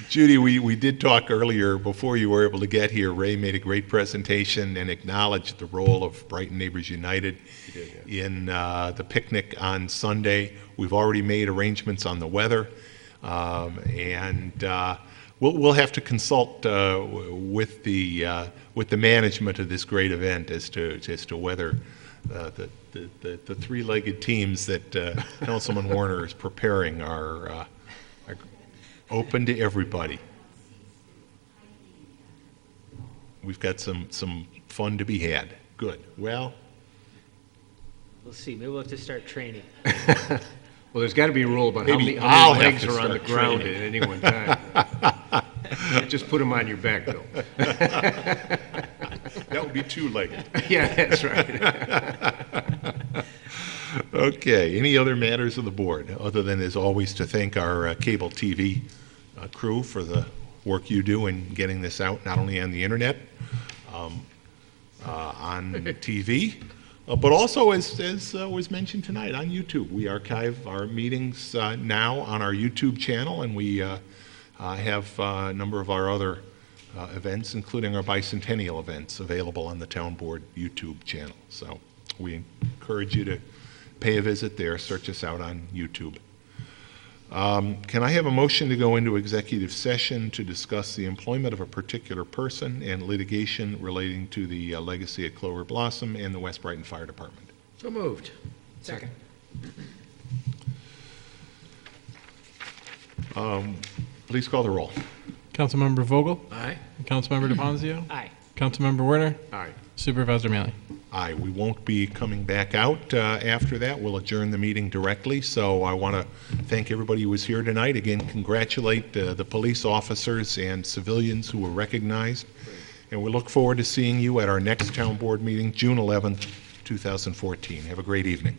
Judy, we did talk earlier before you were able to get here. Ray made a great presentation and acknowledged the role of Brighton Neighbors United in the picnic on Sunday. We've already made arrangements on the weather, and we'll have to consult with the management of this great event as to whether the three-legged teams that Councilman Warner is preparing are open to everybody. We've got some fun to be had. Good. Well, We'll see. Maybe we'll have to start training. Well, there's got to be a rule about how Maybe many I'll have legs to are on the start ground training. at any one time. Just put them on your back, Bill. that would be two-legged. Yeah, that's right. Okay. Any other matters of the board, other than, as always, to thank our cable TV crew for the work you do in getting this out, not only on the internet, on TV, but also, as was mentioned tonight, on YouTube. We archive our meetings now on our YouTube channel, and we have a number of our other events, including our bicentennial events, available on the Town Board YouTube channel. So we encourage you to pay a visit there, search us out on YouTube. Can I have a motion to go into executive session to discuss the employment of a particular person and litigation relating to the legacy at Clover Blossom and the West Brighton Fire Department? So moved. Second. Please call the roll. Councilmember Vogel? Aye. Councilmember DePonzio? Aye. Councilmember Werner? Aye. Supervisor Mealy? Aye, we won't be coming back out after that. We'll adjourn the meeting directly. So I want to thank everybody who was here tonight. Again, congratulate the police officers and civilians who were recognized. And we look forward to seeing you at our next town board meeting, June 11th, 2014. Have a great evening.